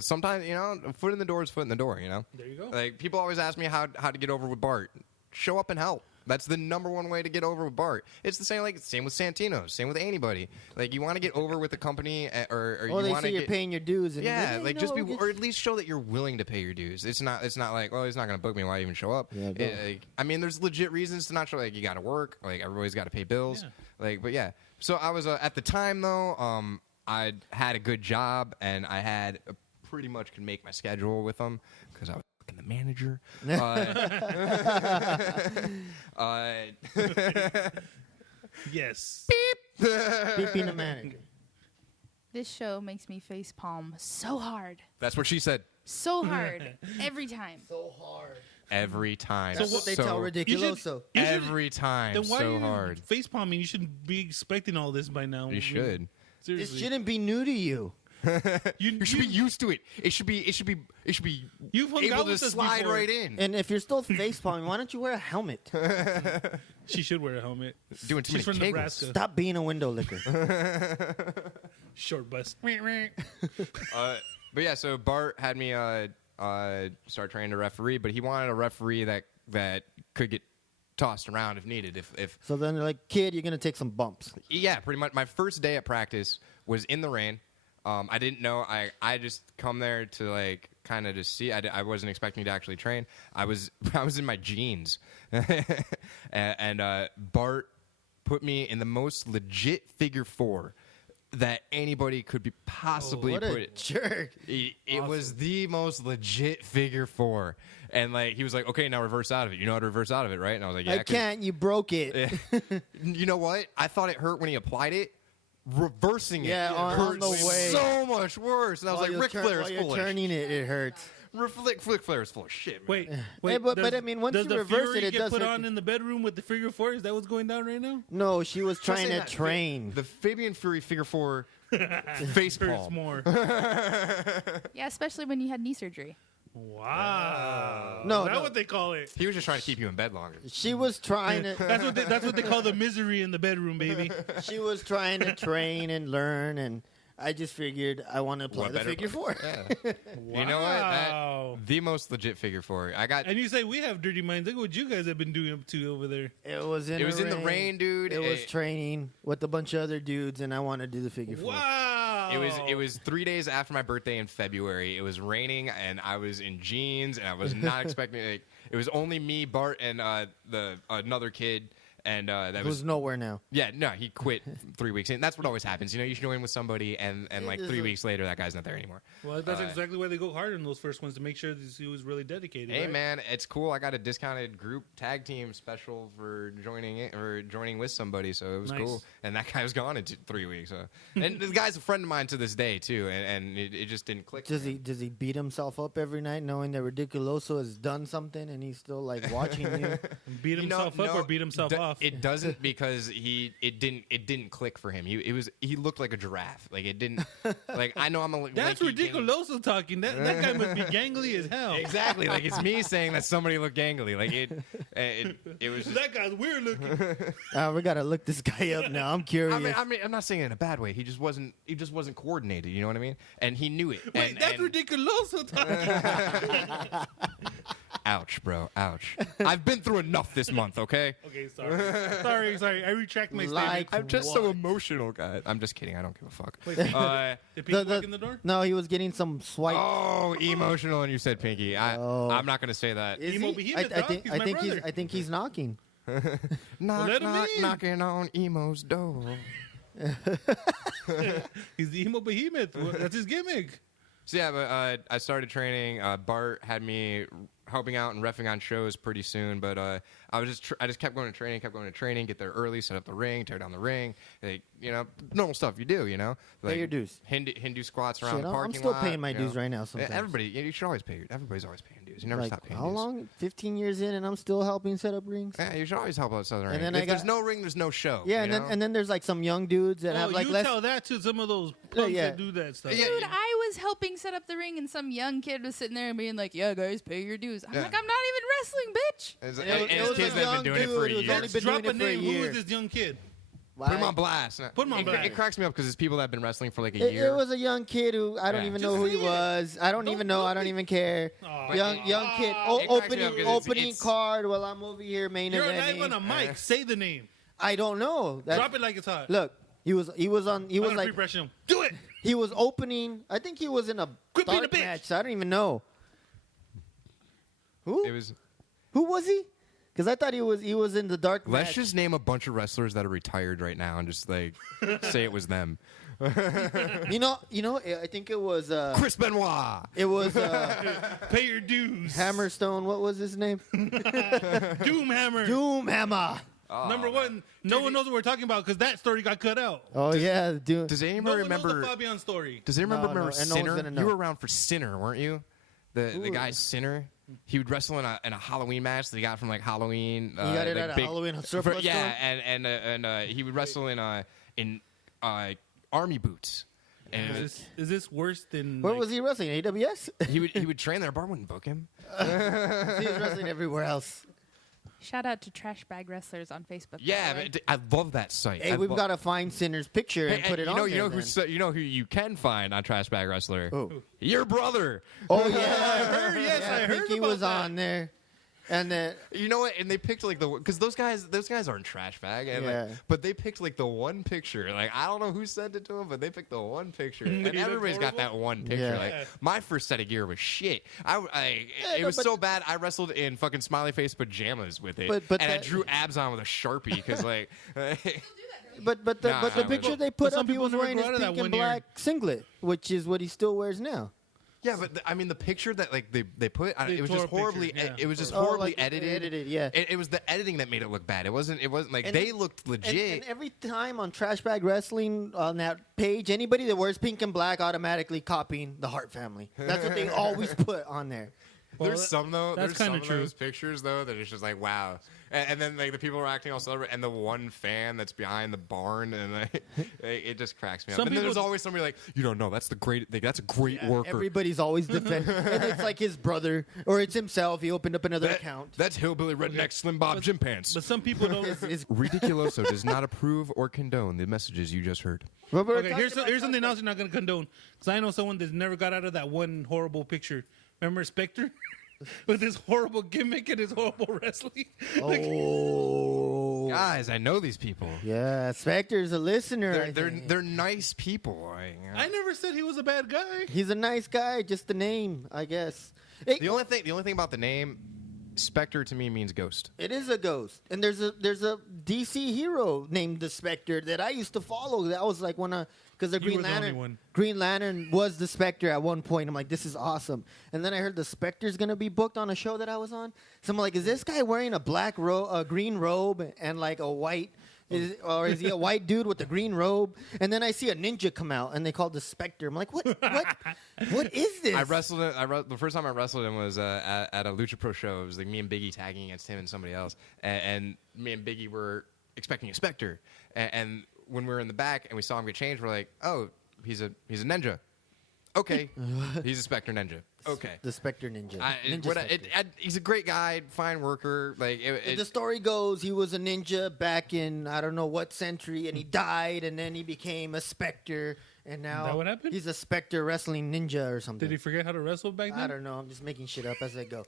sometimes, a foot in the door is foot in the door. There you go. Like, people always ask me how to get over with Bart. Show up and help. That's the number one way to get over with Bart. It's the same with Santino, same with anybody. Like, you want to get over with the company, or you Well, they want say to you're get paying your dues. And yeah, you like know, just be, or at least show that you're willing to pay your dues. It's not like, well, he's not going to book me. Why even show up? Yeah, go. I mean, there's legit reasons to not show. Like, you got to work. Like, everybody's got to pay bills. Yeah. Like, but yeah. So I was at the time though. I had a good job and I had pretty much could make my schedule with them because I was fucking the manager. Yes. Beeping the manager. This show makes me face palm so hard. That's what she said. So hard. Every time. So hard. Every time. That's what they tell Ridiculoso. Every time. Then why So are you hard. face palming? You shouldn't be expecting all this by now. You should. This Seriously. shouldn't be new to you. You should be used to it. It should be You've hung able out to with us slide before. right in. And if you're still face palming, why don't you wear a helmet? She should wear a helmet. Doing too She's many from kegels. Nebraska. Stop being a window licker. Short bus. But yeah, so Bart had me start training to referee, but he wanted a referee that could get tossed around if needed. If So then they're like, kid, you're going to take some bumps. yeah, pretty much. My first day at practice was in the rain. I didn't know. I just come there to like kind of just see. I wasn't expecting to actually train. I was in my jeans, and Bart put me in the most legit figure four that anybody could be possibly What put a it. jerk. It was the most legit figure four, and like he was like, "Okay, now reverse out of it. You know how to reverse out of it, right?" And I was like, "Yeah, I can't. You broke it. You know what? I thought it hurt when he applied it. Reversing it on hurt the way. so much worse. And I was like, Ric Flair is full of shit. turning it, it hurts. Ric Flair is full of shit. Man. Wait. but does- I mean, once does you the reverse Fury it, it get does put hurt. on in the bedroom with the figure four? Is that what's going down right now? No, she was I'm trying saying to that train. the Fabian Fury figure four face Hurts palm. more. Yeah, especially when you had knee surgery. Wow. No, Is that no. what they call it? He was just trying to keep you in bed longer. She was trying to. That's what they call the misery in the bedroom, baby. She was trying to train and learn, and I just figured I want to apply What the better- figure four. Yeah. Wow. You know what? The most legit figure four. I got. And you say we have dirty minds. Look what you guys have been doing up to over there. It was in. It was in the rain, dude. It was training with a bunch of other dudes, and I wanted to do the figure four. Wow. It was 3 days after my birthday in February. It was raining, and I was in jeans, and I was not expecting. Like, it was only me, Bart, and another kid, and that It was nowhere now. yeah. No, he quit 3 weeks in. That's what always happens. You join with somebody, and like is 3 a- weeks later, that guy's not there anymore. Well, that's exactly why they go hard in those first ones to make sure that he was really dedicated. Hey right? man, it's cool. I got a discounted group tag team special for joining with somebody, so it was Nice. cool. And that guy was gone in 3 weeks. So. And the guy's a friend of mine to this day too, and it just didn't click. Does he beat himself up every night knowing that Ridiculoso has done something and he's still like watching you? Beat himself up or beat himself off? It doesn't because it didn't click for him. He looked like a giraffe. Like it didn't. Like I know I'm a. That's lanky, Ridiculoso talking. That guy must be gangly as hell. Exactly. Like it's me saying that somebody looked gangly. Like it was. Just, That guy's weird looking. We gotta look this guy up now. I'm curious. I mean, I'm not saying it in a bad way. He just wasn't coordinated. You know what I mean? And he knew it. Wait, that's Ridiculoso talking. Ouch, bro. Ouch. I've been through enough this month. Okay. Okay, sorry. I retract my Like- statement. I'm just so emotional, guys. I'm just kidding. I don't give a fuck. Wait, Uh, Did people walk in the door? No, he was getting some swipe. oh, emotional, and you said pinky. Oh. I'm not gonna say that. Is Emo he? behemoth, I dog. think He's I my think he's brother. I think he's knocking. Knock, let him knock, in. knocking on emo's door. He's the emo behemoth. That's his gimmick. So yeah, but I started training. Bart had me helping out and reffing on shows pretty soon, but I just kept going to training, get there early, set up the ring, tear down the ring, like, normal stuff you do, like Pay your dues. Hindu squats around Shit, the I'm parking still lot. paying my dues right now sometimes. Everybody, you should always pay. Everybody's always paying dues. You never Like, stop paying how dues. long? 15 years in, and I'm still helping set up rings. Yeah, you should always help out Southern Ring. then If there's no ring, there's no show. Yeah, you know? and then there's like some young dudes that have like you less. tell that to some of those punks Yeah. that do that stuff. Yeah. Dude, I was helping set up the ring, and some young kid was sitting there and being like, "Yeah, guys, pay your dues." I'm Yeah. like, "I'm not even wrestling, bitch. And his kids have been doing it for a year. Let's drop a name. Who is this young kid? Put him on blast. Put him on blast. It cracks me up because it's people that have been wrestling for like a year. It was a young kid who I don't even know who he was. I don't even know. I don't even care. Young kid. Opening card while I'm over here main You're eventing. live on a mic. Say the name. I don't know. Drop it like it's hot. Look, he was like pre-pressure him. Do it. he was opening. I think he was in a Quit being a dark bitch. match. So I don't even know. Who? It was. Who was he? Because I thought he was in the dark match. Let's just name a bunch of wrestlers that are retired right now and just like say it was them. You know. I think it was. Chris Benoit. It was Pay your dues. Hammerstone. What was his name? Doomhammer. Doomhammer. Number one. No one knows what we're talking about because that story got cut out. Oh yeah, Doom. Does anyone No one remember knows the Fabian story. Does anyone No, remember no, and no one's Sinner? gonna know. You were around for Sinner, weren't you? The Ooh. guy Sinner. He would wrestle in a Halloween match that he got from like Halloween. You got it like at a big- Halloween surplus store? Yeah, and he would wrestle in army boots. And Is this worse than? Where like, was he wrestling? AWS? he would train there. Bar wouldn't book him. He was wrestling everywhere else. Shout out to Trash Bag Wrestlers on Facebook. Yeah, by the way. I love that site. Hey, we've got to find Sinner's picture and put it on there. You know who you can find on Trash Bag Wrestler. Who? Your brother. Oh yeah, Yes, yeah, I heard think he about was that. on there, and then You know what? And they picked like because those guys aren't Trash Bag, and Yeah. but they picked like the one picture. Like I don't know who sent it to them, but they picked the one picture, They and look everybody's got horrible? that one picture. Yeah. Like my first set of gear was shit. It no, was but- so bad. I wrestled in fucking smiley face pajamas with it, But and I that- drew abs on with a Sharpie because like. but the Nah, I picture wouldn't. they But put some up, he people was never wearing grew his out of that pink and 1 year. black singlet, which is what he still wears now. Yeah, but I mean, the picture that like they put, They it was tore just a picture, horribly, yeah. it was just Oh, horribly like, edited. yeah. It was the editing that made it look bad. It wasn't like And- they looked legit. And every time on Trash Bag Wrestling on that page, anybody that wears pink and black automatically copying the Hart family. That's what they always put on there. There's that- some though. that's There's some kinda of true. those pictures though that it's just like wow, and then like the people are acting all celebrate, and the one fan that's behind the barn, and like, it just cracks me up. Some And then there's people- always somebody like you don't know that's the great that's a great worker. Everybody's always defending, and it's like his brother or it's himself. He opened up another That- account. That's hillbilly redneck Slim Bob Jim Pants. But some people don't. It's- Ridiculoso does not approve or condone the messages you just heard. But we're Okay, talking here's about something Trash else you're not going to condone. Because I know someone that's never got out of that one horrible picture. Remember Spectre? With his horrible gimmick and his horrible wrestling. Oh, Guys, I know these people. yeah. Spectre's a listener. They're nice people. I never said he was a bad guy. He's a nice guy. Just the name, I guess. Hey, The only thing about the name Spectre to me means ghost. it is a ghost, and there's a DC hero named the Spectre that I used to follow. That was like because the You Green were the only Lantern. one. Green Lantern was the Spectre at one point. I'm like, this is awesome. And then I heard the Spectre's gonna be booked on a show that I was on. So I'm like, is this guy wearing a green robe and like a white? Or is he a white dude with a green robe? And then I see a ninja come out, and they called the Spectre. I'm like, what is this? The first time I wrestled him was at a Lucha Pro show. It was like me and Biggie tagging against him and somebody else, and me and Biggie were expecting a Spectre. And when we were in the back and we saw him get changed, we're like, oh, he's a ninja. Okay, he's a Spectre ninja. Okay. The Spectre Ninja. Spectre. He's a great guy, fine worker. Like The story goes, he was a ninja back in I don't know what century, and he died, and then he became a Spectre, and now that what happened? he's a Spectre wrestling ninja or something. Did he forget how to wrestle back then? I don't know. I'm just making shit up as I go.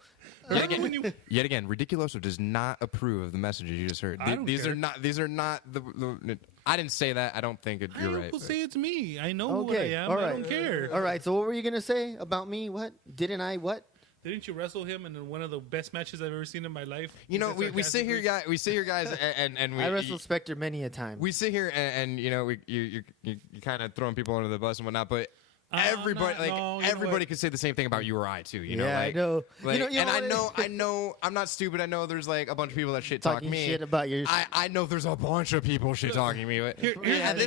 Yet again, Ridiculoso does not approve of the messages you just heard. I don't These care. are not the. I didn't say that. I don't think you're right. People say it's me. I know Okay, who I am. all I right. don't care. All right. So what were you gonna say about me? What didn't I? What? Didn't you wrestle him in one of the best matches I've ever seen in my life? You know, He said we sit here, guys, and we. I wrestled Spectre many a time. We sit here and you know you kind of throwing people under the bus and whatnot, but everybody no, you know everybody what? could say the same thing about you or I too. You know, Yeah, like, I know. Like, You know and what? I know I'm not stupid. I know there's like a bunch of people that shit talk Talking me. shit about your. I know there's a bunch of people shit talking me. But here's at the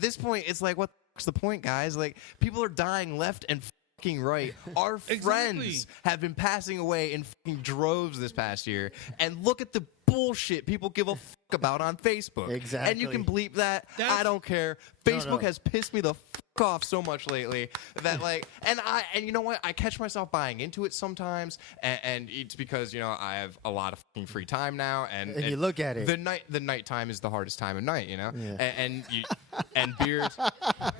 this point, it's like, what the fuck's the point, guys? Like, people are dying left and fucking right. Our friends have been passing away in fucking droves this past year, and look at the bullshit people give a fuck about on Facebook. Exactly. And you can bleep that. I don't care. No, Facebook no. has pissed me the fuck off so much lately that like, and you know what? I catch myself buying into it sometimes, and it's because I have a lot of fucking free time now, and you look at it. The nighttime is the hardest time of night, Yeah. and beers.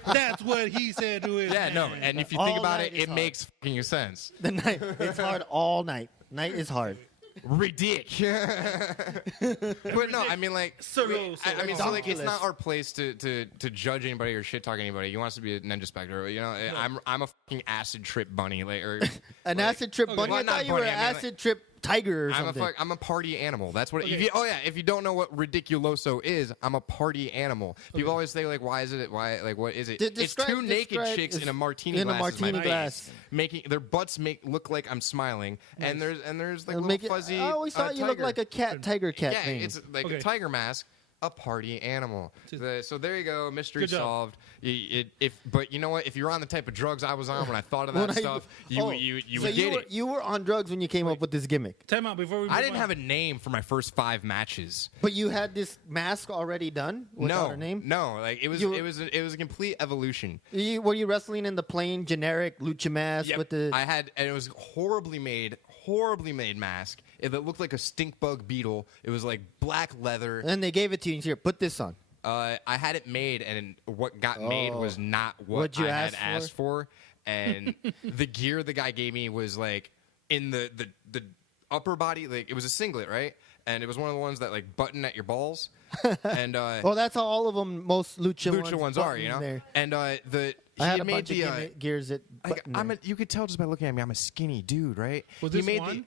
That's what he said to his Yeah, no, man. and if you All think about night it, is it hard. makes fucking sense. The night, it's hard all night. Night is hard. Ridiculous. But no, I mean like, so like it's not our place to judge anybody or shit talk anybody. You want us to be a ninja spectre, I'm a fucking acid trip bunny, like or An acid trip bunny. Well, I not thought you were bunny, an I mean, acid trip tiger or something. I'm a party animal. That's what. Okay. If you don't know what Ridiculoso is, I'm a party animal. People always say like, why is it? Why like what is it? It's two naked chicks in a martini in a glass. martini glass. Making their butts look like I'm smiling, and there's like It'll little make it- fuzzy. I always thought you looked tiger. like a tiger cat Yeah, thing. it's like Okay. a tiger mask, a party animal. So there you go, mystery Good job. solved. But you know what? If you're on the type of drugs I was on when I thought of that When I- stuff, you so would you get were, it. You were on drugs when you came up with this gimmick, Time out before we. I didn't have a name for my first 5 matches. but you had this mask already done without No, a name. no, like it was You- it was a complete evolution. Were you wrestling in the plain generic lucha mask Yep. with the? I had, and it was horribly made mask. It looked like a stink bug beetle. It was like black leather. and they gave it to you and said, "Here, put this on." I had it made, and what got made was not what What'd you I had ask asked for. And the gear the guy gave me was like in the upper body, like it was a singlet, right? And it was one of the ones that like button at your balls. And Well, that's how all of them, most lucha ones are, button there. And he I had a made bunch the of gears that. button there. you could tell just by looking at me, I'm a skinny dude, right? Was He this made one?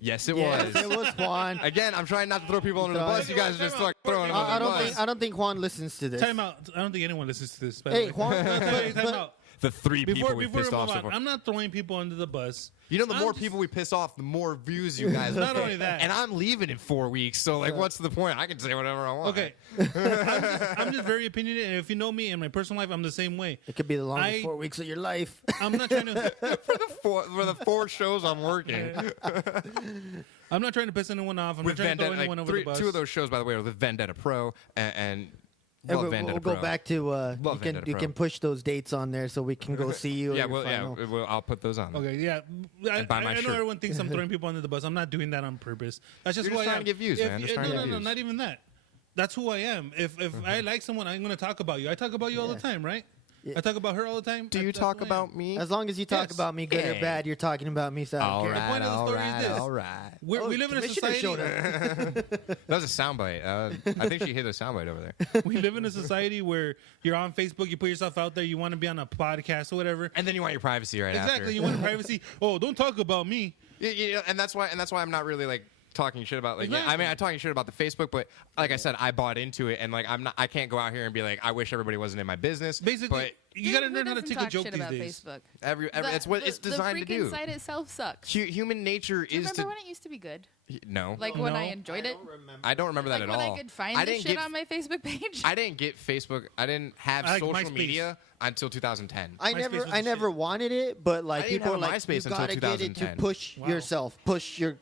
Yes, it Yes, was. it was Juan. Again, I'm trying not to throw people under the bus. You guys are just like throwing them I under the don't bus. think. I don't think Juan listens to this. Time out. I don't think anyone listens to this. by the Hey, way. Juan. Time but- out. The 3 people Before we we pissed move off so on, far. I'm not throwing people under the bus. The I'm more just- people we piss off, the more views you guys Not get. only that. And I'm leaving in 4 weeks, so like, what's the point? I can say whatever I want. Okay, I'm just very opinionated, and if you know me in my personal life, I'm the same way. It could be the longest I- 4 weeks of your life. I'm not trying to. for the 4 shows I'm working I'm not trying to piss anyone off. I'm with not trying to throw Vendetta. anyone Like, over the bus. 2 of those shows, by the way, are with Vendetta Pro and And love we'll Vendetta go Pro. back to you Vendetta can Pro. push those dates on there so we can go see you. Yeah, at your well, final. I'll put those on. Okay, yeah. And buy my I know shirt. everyone thinks I'm throwing people under the bus. I'm not doing that on purpose. That's just You're who just I trying am. to get views, man. Just trying to get no, views. not even that. That's who I am. If I like someone, I'm going to talk about you. I talk about you all the time, right? Yeah. I talk about her all the time. Do you That's talk who I am. about me? As long as you talk Yes. about me, good or Hey. bad, you're talking about me. So I don't All care. right, point of the all story is right, this. all right. We live in a Commissioner society. showed up. That was a soundbite. I think she hit a soundbite over there. We live in a society where you're on Facebook, you put yourself out there, you want to be on a podcast or whatever. And then you want your privacy right after. Exactly. You want privacy. Oh, don't talk about me. Yeah, and that's why I'm not really like talking shit about like Exactly. I mean I'm talking shit about the Facebook, but like I said, I bought into it, and like I can't go out here and be like, I wish everybody wasn't in my business. Basically, but you got to Who learn how to doesn't take a talk joke shit these about days. Facebook? every it's what it's designed to the do. freaking site itself sucks. Human nature Do you is remember to when it used to be good? no. Like when I No. enjoyed it? I don't remember that Like at when all. I could find I the didn't shit get on my Facebook page? I didn't get Facebook. I didn't have I like social MySpace. media until 2010. I MySpace never, was I the never shit. wanted it, but like I didn't people are have a like, MySpace you until gotta get it to 2010. push Wow. yourself, push your.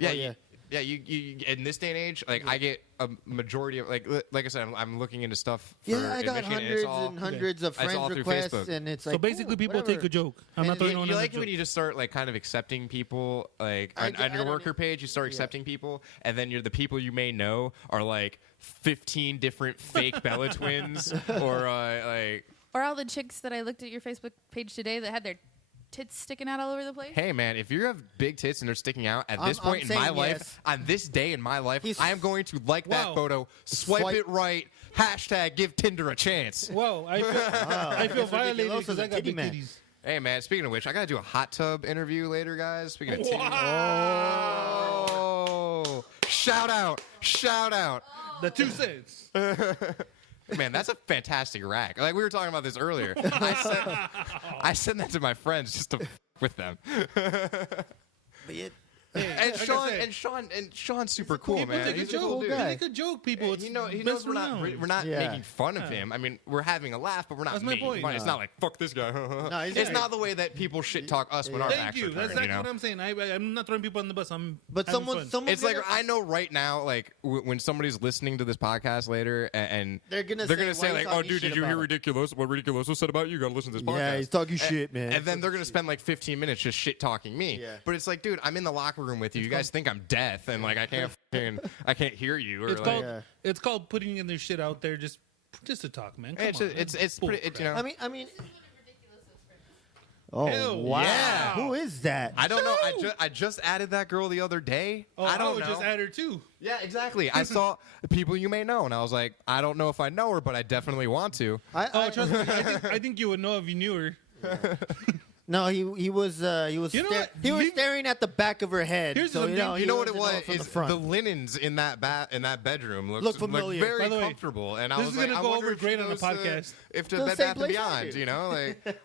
Yeah, Oh, yeah. yeah. You in this day and age, like I get a majority of like I said, I'm looking into stuff. For Yeah, I got admission, and hundreds it's all, and hundreds of It's friends all through requests, Facebook. and it's like. So basically, oh, people whatever. take a joke. I'm not And throwing You, anyone you under like the it when joke. you just start like kind of accepting people like I on your don't worker e- page. You start accepting people, and then the people you may know are like 15 different fake Bella twins, or like, Or all the chicks that I looked at your Facebook page today that had their tits sticking out all over the place? hey man, if you have big tits and they're sticking out at this I'm point in my saying life, yes. on this day in my life, He's- I am going to like that Wow. photo, swipe Swipe- it right, hashtag give Tinder a chance. Whoa, I feel That's violated ridiculous. because I As a got titty big man. titties. Hey man, speaking of which, I gotta do a hot tub interview later, guys. Speaking of titties. Wow. Oh, shout out. The 2 cents. Man, that's a fantastic rack. Like we were talking about this earlier. I sent that to my friends just to f- with them. But And like I Sean said, and Sean's super cool, people man. take a He's a joke. cool dude. They take a joke, people. It's He knows mess we're around. not Yeah. making fun of him. I mean, we're having a laugh, but we're not That's my making point. fun. It's No. not like fuck this guy. No, he's It's right. not the way that people shit talk us when our Thank backs you. are That's turned, exactly you know? what I'm saying. I'm not throwing people on the bus. I'm But having someone, fun. someone. It's like I know right now, like when somebody's listening to this podcast later, and They're gonna say say, "Why like, you "Oh, talking dude, shit did you hear about him?" Ridiculoso? What Ridiculoso said about you? You got to listen to this podcast." Yeah, he's talking shit, man. And then they're gonna spend like 15 minutes just shit talking me. Yeah. But it's like, dude, I'm in the locker room with you. You guys think I'm deaf and like I can't hear you. Or It's like, called Yeah. it's called putting in their shit out there just to talk, man. Come it's on, just, man. it's pretty. It, you know, I mean. Oh Hell wow! yeah. Who is that? I don't know. I just added that girl the other day. Oh, I don't know. just add her too. Yeah, exactly. I saw people you may know, and I was like, I don't know if I know her, but I definitely want to. Oh, trust me. I think you would know if you knew her. No, he was You know what? he was You- staring at the back of her head. Here's so, something- You know what it wasn't was? from the Is front. the linens in that bedroom Look looked familiar. very By the way, comfortable, and I this was is like, gonna I go wonder over if she great on the goes to- podcast. If The to Bed same Bath and place I Beyond, do. you know, like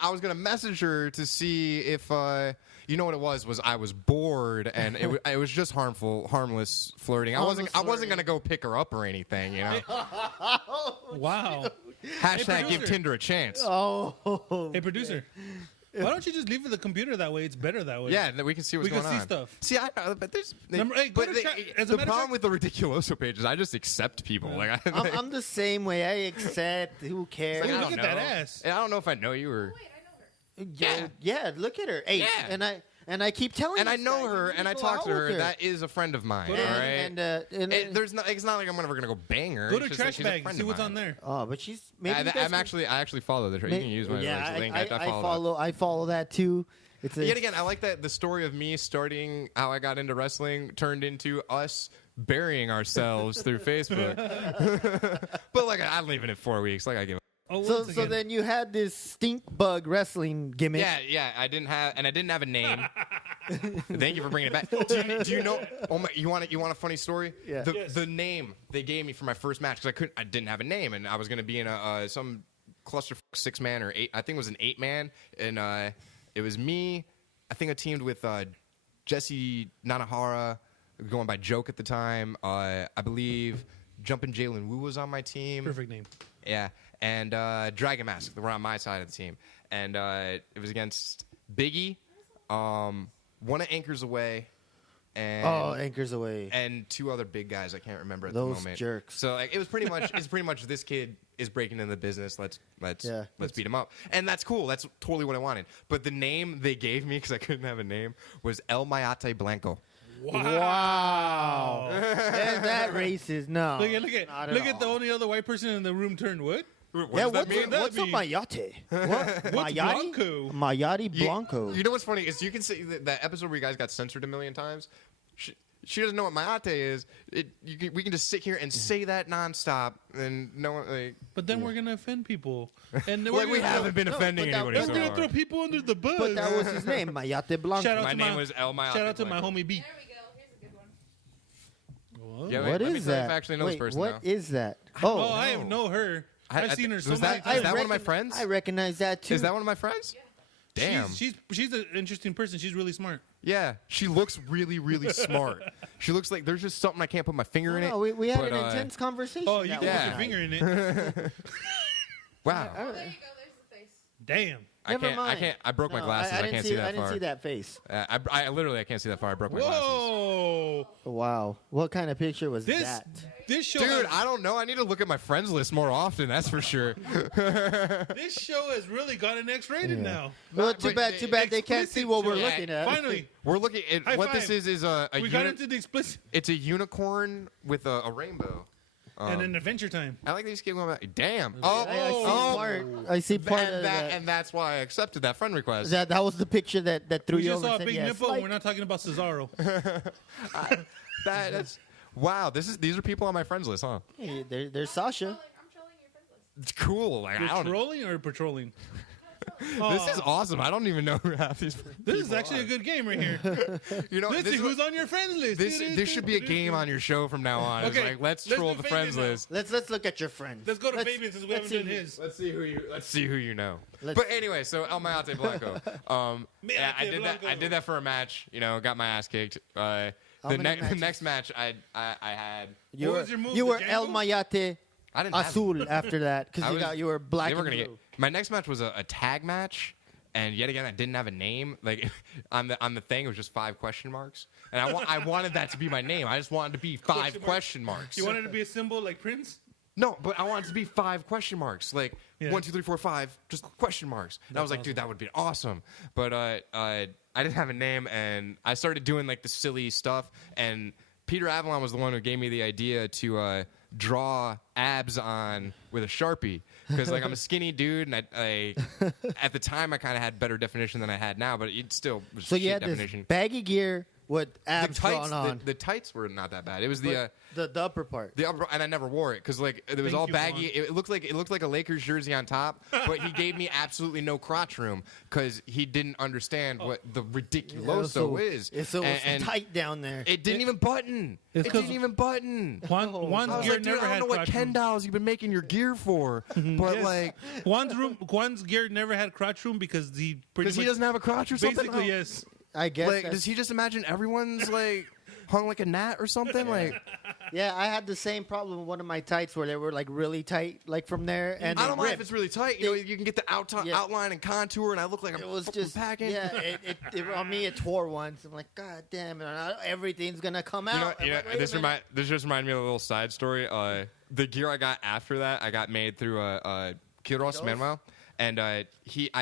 I was gonna message her to see if you know what it was I was bored, and it was just harmless flirting. I wasn't flirting. gonna go pick her up or anything, you know. Wow. Hashtag give producer. Tinder a chance. Oh, Hey, producer. Why don't you just leave the computer that way? It's better that way. Yeah, and then we can see what's We can going see on. stuff. See, but there's Hey, go to chat- as a the matter of problem fact- with the Ridiculoso page is I just accept people. Like I'm the same way. I accept. Who cares? I Look don't at that know. ass. And I don't know if I know you or. Yeah, look at her. Hey, Yeah. and I keep telling. And I this know guy, her, you need and I go talk out to her. with That is a friend of mine. Go All to- right. and It's not like I'm ever gonna go bang her. Go to It's just like trash she's a bag. friend See of what's mine. on there. oh, but she's maybe you guys I actually follow the. You can use my yeah, link. I follow that. I follow that too. It's Yet again, I like that the story of me starting how I got into wrestling turned into us burying ourselves through Facebook. But like I'm leaving it 4 weeks. Like I give. Oh, so once again. then you had this stink bug wrestling gimmick. Yeah. I didn't have a name. Thank you for bringing it back. Do you know? Oh my! You want a funny story? Yeah. Yes. The name they gave me for my first match because I didn't have a name, and I was gonna be in some cluster 6-man or 8. I think it was an 8-man, and it was me. I think I teamed with Jesse Nanahara, going by Joke at the time. I believe Jumpin' Jalen Wu was on my team. Perfect name. Yeah, and Dragon Mask, they were on my side of the team, and it was against Biggie, one of Anchors Away, and Anchors Away. and 2 other big guys I can't remember at Those the moment. jerks. So like it was pretty much this kid is breaking into the business. Let's Yeah. beat him up, and that's cool. That's totally what I wanted. But the name they gave me because I couldn't have a name was El Mayate Blanco. Wow. And that racist. No. Look not at the all. only other white person in the room turned what? What Yeah, does that mean? what's a mayate? What? What's Mayate? Blanco? Mayate You- Blanco. You know what's funny is you can see that episode where you guys got censored a million times. She doesn't know what mayate is. We can just sit here and say that nonstop, and no one like. But then we're gonna offend people, and then Like we're we gonna haven't been no, offending but that- anybody that's so We're gonna far. throw people under the bus. But that was his name, Mayate Blanco. Shout out My to name was El Mayate Shout out to my Blanco. homie B. There we go. Here's a good one. What? Yeah, What let me is tell you that? if I actually know this Wait, person what now. is that? Oh, I know her. I've seen her so was many that, times. is that one of my friends? I recognize that too. Is that one of my friends? Damn. She's an interesting person. She's really smart. Yeah, she looks really, really smart. She looks like there's just something I can't put my finger in it. No, we had but, an intense conversation. Oh, you that can Yeah. put your one finger night. in it. Wow. Oh, there you go. There's the face. Damn. Never mind. I broke my No, glasses. I can't see that I didn't far. see that face. I literally I can't see that far. I broke my glasses. Whoa. Wow. What kind of picture was This that? this show Dude, has, I don't know. I need to look at my friends list more often. That's for sure. this show has really gotten X-rated Yeah. now. Well, But too bad they can't see what we're looking at. Finally, We're looking at High what five. this is a we got into the explicit it's a unicorn with a rainbow. and an Adventure Time. I like these kids going back. Damn. I see part. I see part of and that. and that's why I accepted that friend request. That was the picture that threw We you just over. saw a and said, big yes, nipple. like- We're not talking about Cesaro. That's wow. These are people on my friends list, huh? Hey, there's Sasha. I'm trolling your friends list. It's cool. Like You're I don't. trolling or patrolling? This is awesome. I don't even know who half these. This is actually a good game right here. You know, Let's see who's on your friends list. this should be a game on your show from now on. It's Okay, like let's let's troll do the friends Fabian now. list. Let's look at your friends. Let's go to Let's- Fabian since we let's haven't done see- his. Let's see who you know. Let's- But anyway, so El Mayate Blanco. Yeah, I did that. I did that for a match. You know, got my ass kicked. The many matches? next match I had. You What were, was your move, you the were El Django? Mayate I didn't have. Azul after that I because was- you were black They were and gonna blue. get. My next match was a tag match, and yet again I didn't have a name. Like on the thing, it was just 5 question marks, and I wanted that to be my name. I just wanted to be 5 question marks. You wanted to be a symbol like Prince? No, but I wanted to be 5 question marks, like Yeah. 1, 2, 3, 4, 5, just question marks. And I was like, dude, that would be awesome. But I didn't have a name, and I started doing like the silly stuff. And Peter Avalon was the one who gave me the idea to draw abs on with a Sharpie, because like I'm a skinny dude, and I at the time I kind of had better definition than I had now, but it still was So shit you had definition. this baggy gear with abs drawn on. The tights were not that bad. It was But the upper part. the upper, and I never wore it because like it was Thank all you, baggy. Juan. It looked like a Lakers jersey on top, but he gave me absolutely no crotch room because he didn't understand what the Ridiculoso is. So it's and tight down there. it didn't even button. It's It 'cause- didn't even button. Juan's I was gear like, dude, never I don't had know what crotch Ken room. dolls you've been making your gear for, but Yes. like Juan's gear never had crotch room because he pretty because he much doesn't have a crotch or something. basically yes. I guess. Like, that's- does he just imagine everyone's like hung like a gnat or something? Like, Yeah, I had the same problem with one of my tights where they were like really tight, like from there, and I they don't mind if ripped. it's really tight. You know, you can get the Yeah. outline and contour, and I look like I'm It was fucking just packing. yeah. On me, it tore once. I'm like, God damn it! Everything's gonna come out. I'm like, wait a this minute. just reminded me of a little side story. The gear I got after that, I got made through Quiros Manuel, and I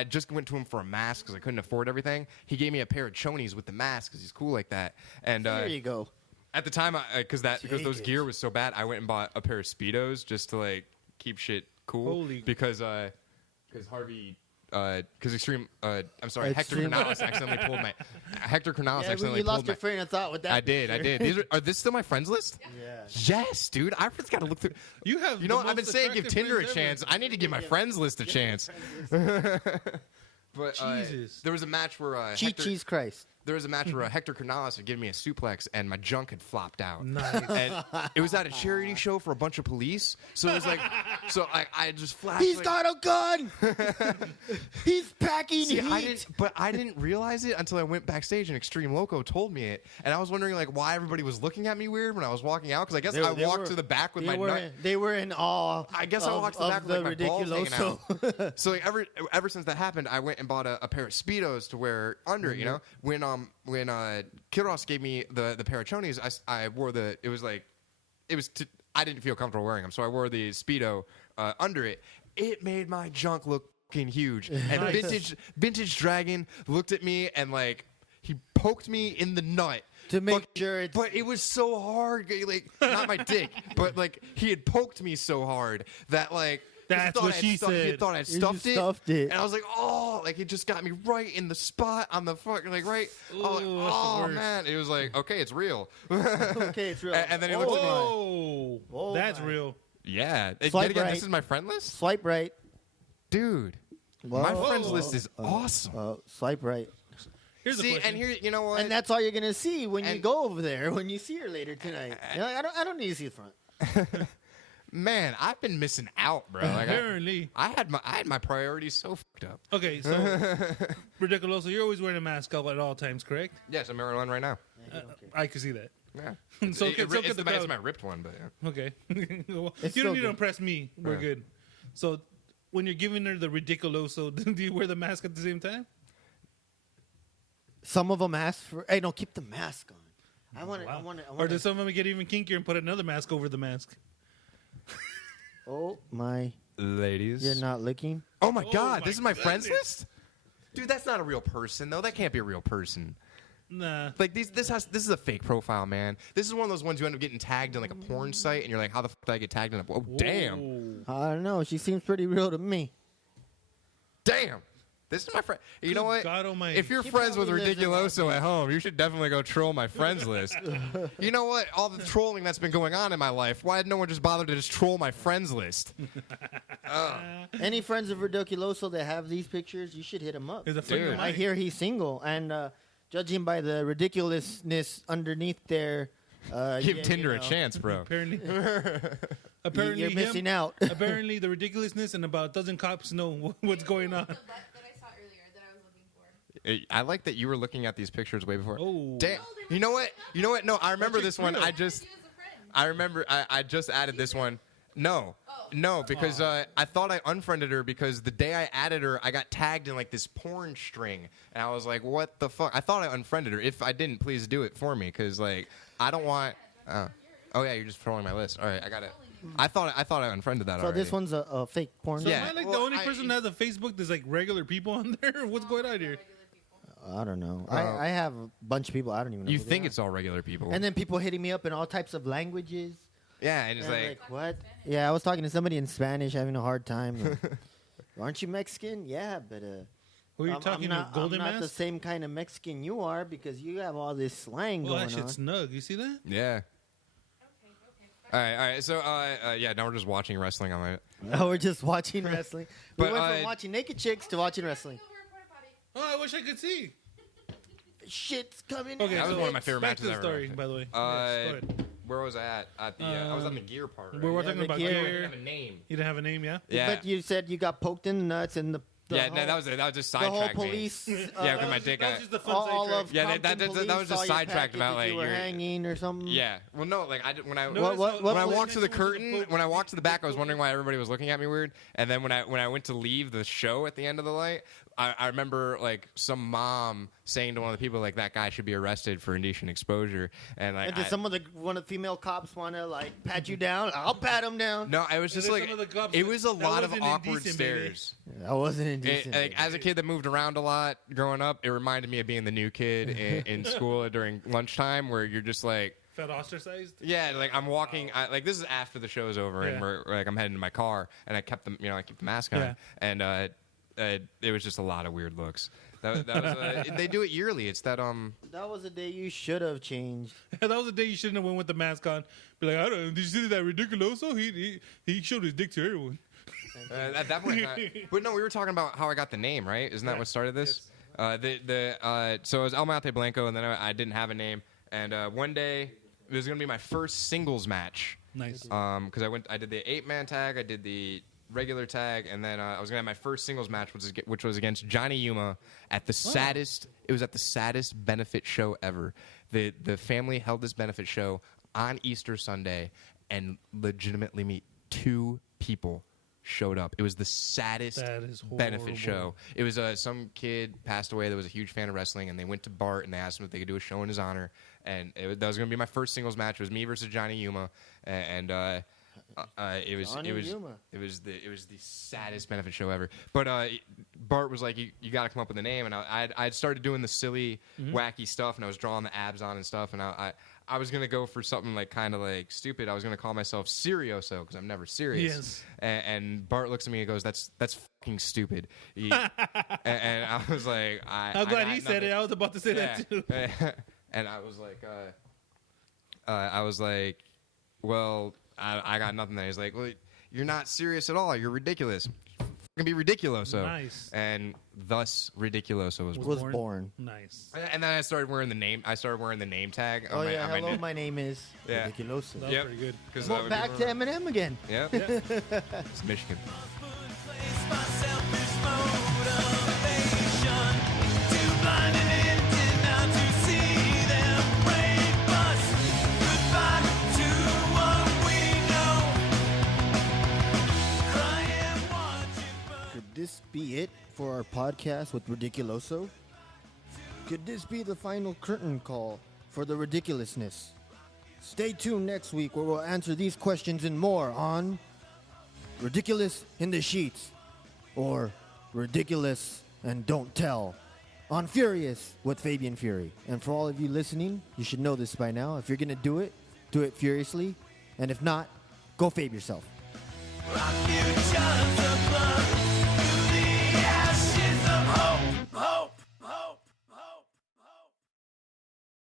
just went to him for a mask because I couldn't afford everything. He gave me a pair of chonies with the mask because he's cool like that. And There you go. at the time, because Take those it. gear was so bad, I went and bought a pair of Speedos just to like keep shit cool. Holy- Because Harvey. Because Hector Extreme- Canales accidentally pulled my. Hector Canales Yeah, when accidentally you lost pulled your my. train of thought with that. I did. picture. Are this still my friends list? Yeah. Yes, dude. I just got to look through. You have You know, the I've been most saying give attractive Tinder a friends ever. chance. I need to give my friends list a chance. But Jesus. there was a match where Cheat cheese Christ. there was a match where Hector Canales had given me a suplex and my junk had flopped out. Nice. And it was at a charity show for a bunch of police. So it was like, I just flashed. He's like, got a gun. He's packing See, heat. I didn't realize it until I went backstage and Extreme Loco told me it, and I was wondering like why everybody was looking at me weird when I was walking out because I guess I walked to the back with my nut. They were in awe. I guess I walked to the back with like, my balls hanging out. Ridiculoso. So like ever since that happened, I went and bought a pair of Speedos to wear under it. You know, when Kiros gave me the pair of chonies, I wore the. It was I didn't feel comfortable wearing them, so I wore the Speedo under it. It made my junk look fucking huge. And vintage Dragon looked at me and like he poked me in the nut. To make sure it's. But it was so hard, like not my dick, but like he had poked me so hard that like That's he thought what she He said. thought I'd You stuffed just stuffed it. and I was like, oh, like it just got me right in the spot on the fucking like right. Ooh, Oh, that's the oh worst. man, it was like okay, it's real. Okay, it's real. And then he looked at me. Whoa, Oh that's my. real. Yeah, Swipe yet again, right. this is my friend list, Swipe right. dude. Whoa. My friends list is awesome. Swipe right. Here's the See, question. and here, you know what? And that's all you're gonna see when you And- go over there. When you see her later tonight. You know, I don't need to see the front. Man, I've been missing out, bro. Like, Apparently. I had my priorities so fucked up. Okay, so Ridiculoso, you're always wearing a mask at all times, correct? Yes, I'm wearing one right now. I can see that. Yeah. So It's it's it's my ripped one, but yeah. Okay. Well, It's you still don't need to good. impress me. We're Yeah. good. So when you're giving her the Ridiculoso, do you wear the mask at the same time? Some of them ask for. Hey, no, keep the mask on. I want to. I want Or to. does some of them get even kinkier and put another mask over the mask? Oh my! Ladies. You're not licking. Oh my Oh god, my this is my friends goodness. list? Dude, that's not a real person though. That can't be a real person. Nah. Like this is a fake profile, man. This is one of those ones you end up getting tagged in like a porn site and you're like, how the fuck did I get tagged in a Oh damn. Whoa. I don't know. She seems pretty real to me. Damn. This is my friend. You know what? God almighty. If you're He friends with probably lives in Los Ridiculoso at home, you should definitely go troll my friends list. You know what? All the trolling that's been going on in my life, why did no one just bother to just troll my friends list? Any friends of Ridiculoso that have these pictures, you should hit him up. There's a friend Dude. of I mine. hear he's single, and judging by the ridiculousness underneath there, Give yeah, Tinder you a know, chance, bro. Apparently, you're missing out. apparently, the ridiculousness and about a dozen cops know what's going on. That I saw earlier that I was looking for. I like that you were looking at these pictures way before. Oh. Damn. You know what? You know what? No, I remember this one. real. I remember. I just added this one. No, because I thought I unfriended her because the day I added her, I got tagged in like this porn string, and I was like, "What the fuck?" I thought I unfriended her. If I didn't, please do it for me, because like I don't want. Oh yeah, you're just trolling my list. All right, I got it. I thought I unfriended that So already. this one's a fake porn. Yeah. Am I like Well, the only person that has a Facebook that's like regular people on there? What's going on here? I don't know. I have a bunch of people I don't even know. You who they think are. it's all regular people? And then people hitting me up in all types of languages. yeah, and it's And I'm like, what? Yeah, I was talking to somebody in Spanish, having a hard time. like, Aren't you Mexican? Yeah, but Who are you I'm talking not, to? Golden I'm not the Mask? same kind of Mexican you are because you have all this slang Well, going that on. shit's snug. You see that? yeah. All right. So, yeah, now we're just watching wrestling on my. Now we're just watching wrestling. We But, went from watching naked chicks to watching wrestling. Oh, I wish I could see. Shit's coming. Okay, That was so one of my favorite back to matches the I ever story, watched. by the way. Yes, go ahead. Where was I at the? I was on the gear part. Right? We're Yeah, talking the about gear. I didn't gear. have a name. You didn't have a name, yeah? Yeah. But you said you got poked in the nuts and the Yeah, whole, no, that was just the whole sidetracked me. police. Yeah, because my dick That got. was just the fun all sidetrack. of Yeah, Compton that was police just saw your sidetracked package about, that like, you were your- hanging or something. Yeah. Well, no, like when I No, What- what- when I what walked to the next one was the curtain, Pope. when I walked to the back, I was wondering why everybody was looking at me weird. And then when I went to leave the show at the end of the light, I remember like some mom saying to one of the people like that guy should be arrested for indecent exposure. And like And did one of the female cops want to like pat you down? I'll pat him down. no, it was just There's like some of the cops it that- was a that lot of wasn't awkward indecent, baby. stares. I wasn't indecent. Like, as a kid that moved around a lot growing up, it reminded me of being the new kid in school during lunchtime, where you're just like. Felt ostracized? Yeah, like I'm walking. Like this is after the show's over, and Yeah. we're like I'm heading to my car, and I kept I keep the mask on, Yeah. and it was just a lot of weird looks. That was they do it yearly. It's that That was a day you should have changed. That was the day you shouldn't have went with the mask on. Be like, I don't know. Did you see that Ridiculoso? He showed his dick to everyone. at that point. But no, we were talking about how I got the name, right? Isn't that what started this? So it was El Mate Blanco, and then I didn't have a name, and one day it was gonna be my first singles match. Nice. Because I did the 8-man tag, I did the regular tag, and then I was gonna have my first singles match, which was against Johnny Yuma at the saddest. It was at the saddest benefit show ever. The family held this benefit show on Easter Sunday, and legitimately 2 people showed up. It was the saddest That is benefit horrible. show. It was some kid passed away that was a huge fan of wrestling, and they went to Bart and they asked him if they could do a show in his honor. And that was going to be my first singles match. It was me versus Johnny Yuma, and it was Johnny Yuma. the saddest benefit show ever. But Bart was like, you got to come up with a name, and I'd started doing the silly, wacky stuff, and I was drawing the abs on and stuff, and I was gonna go for something like kind of like stupid. I was gonna call myself Serioso because I'm never serious. Yes. And Bart looks at me and goes, "That's fucking stupid." and I was like, I'm glad he said it. I was about to say that too. And I was like, well, I got nothing there. He's like, well, you're not serious at all. You're ridiculous. Fucking be Ridiculoso. Nice. And thus Ridiculoso was born. Was born. Nice. And then I started wearing the name. I started wearing the name tag. Oh yeah, on my hello, neck. my name is Yeah. Ridiculoso. That was Yep. pretty good. 'Cause Well, back to Eminem again. Yep. It's Michigan. Could this be it for our podcast with Ridiculoso? Could this be the final curtain call for the ridiculousness? Stay tuned next week where we'll answer these questions and more on Ridiculous in the Sheets or Ridiculous and Don't Tell on Furious with Fabian Fury. And for all of you listening, you should know this by now. If you're going to do it furiously. And if not, go Fabe yourself. Our futures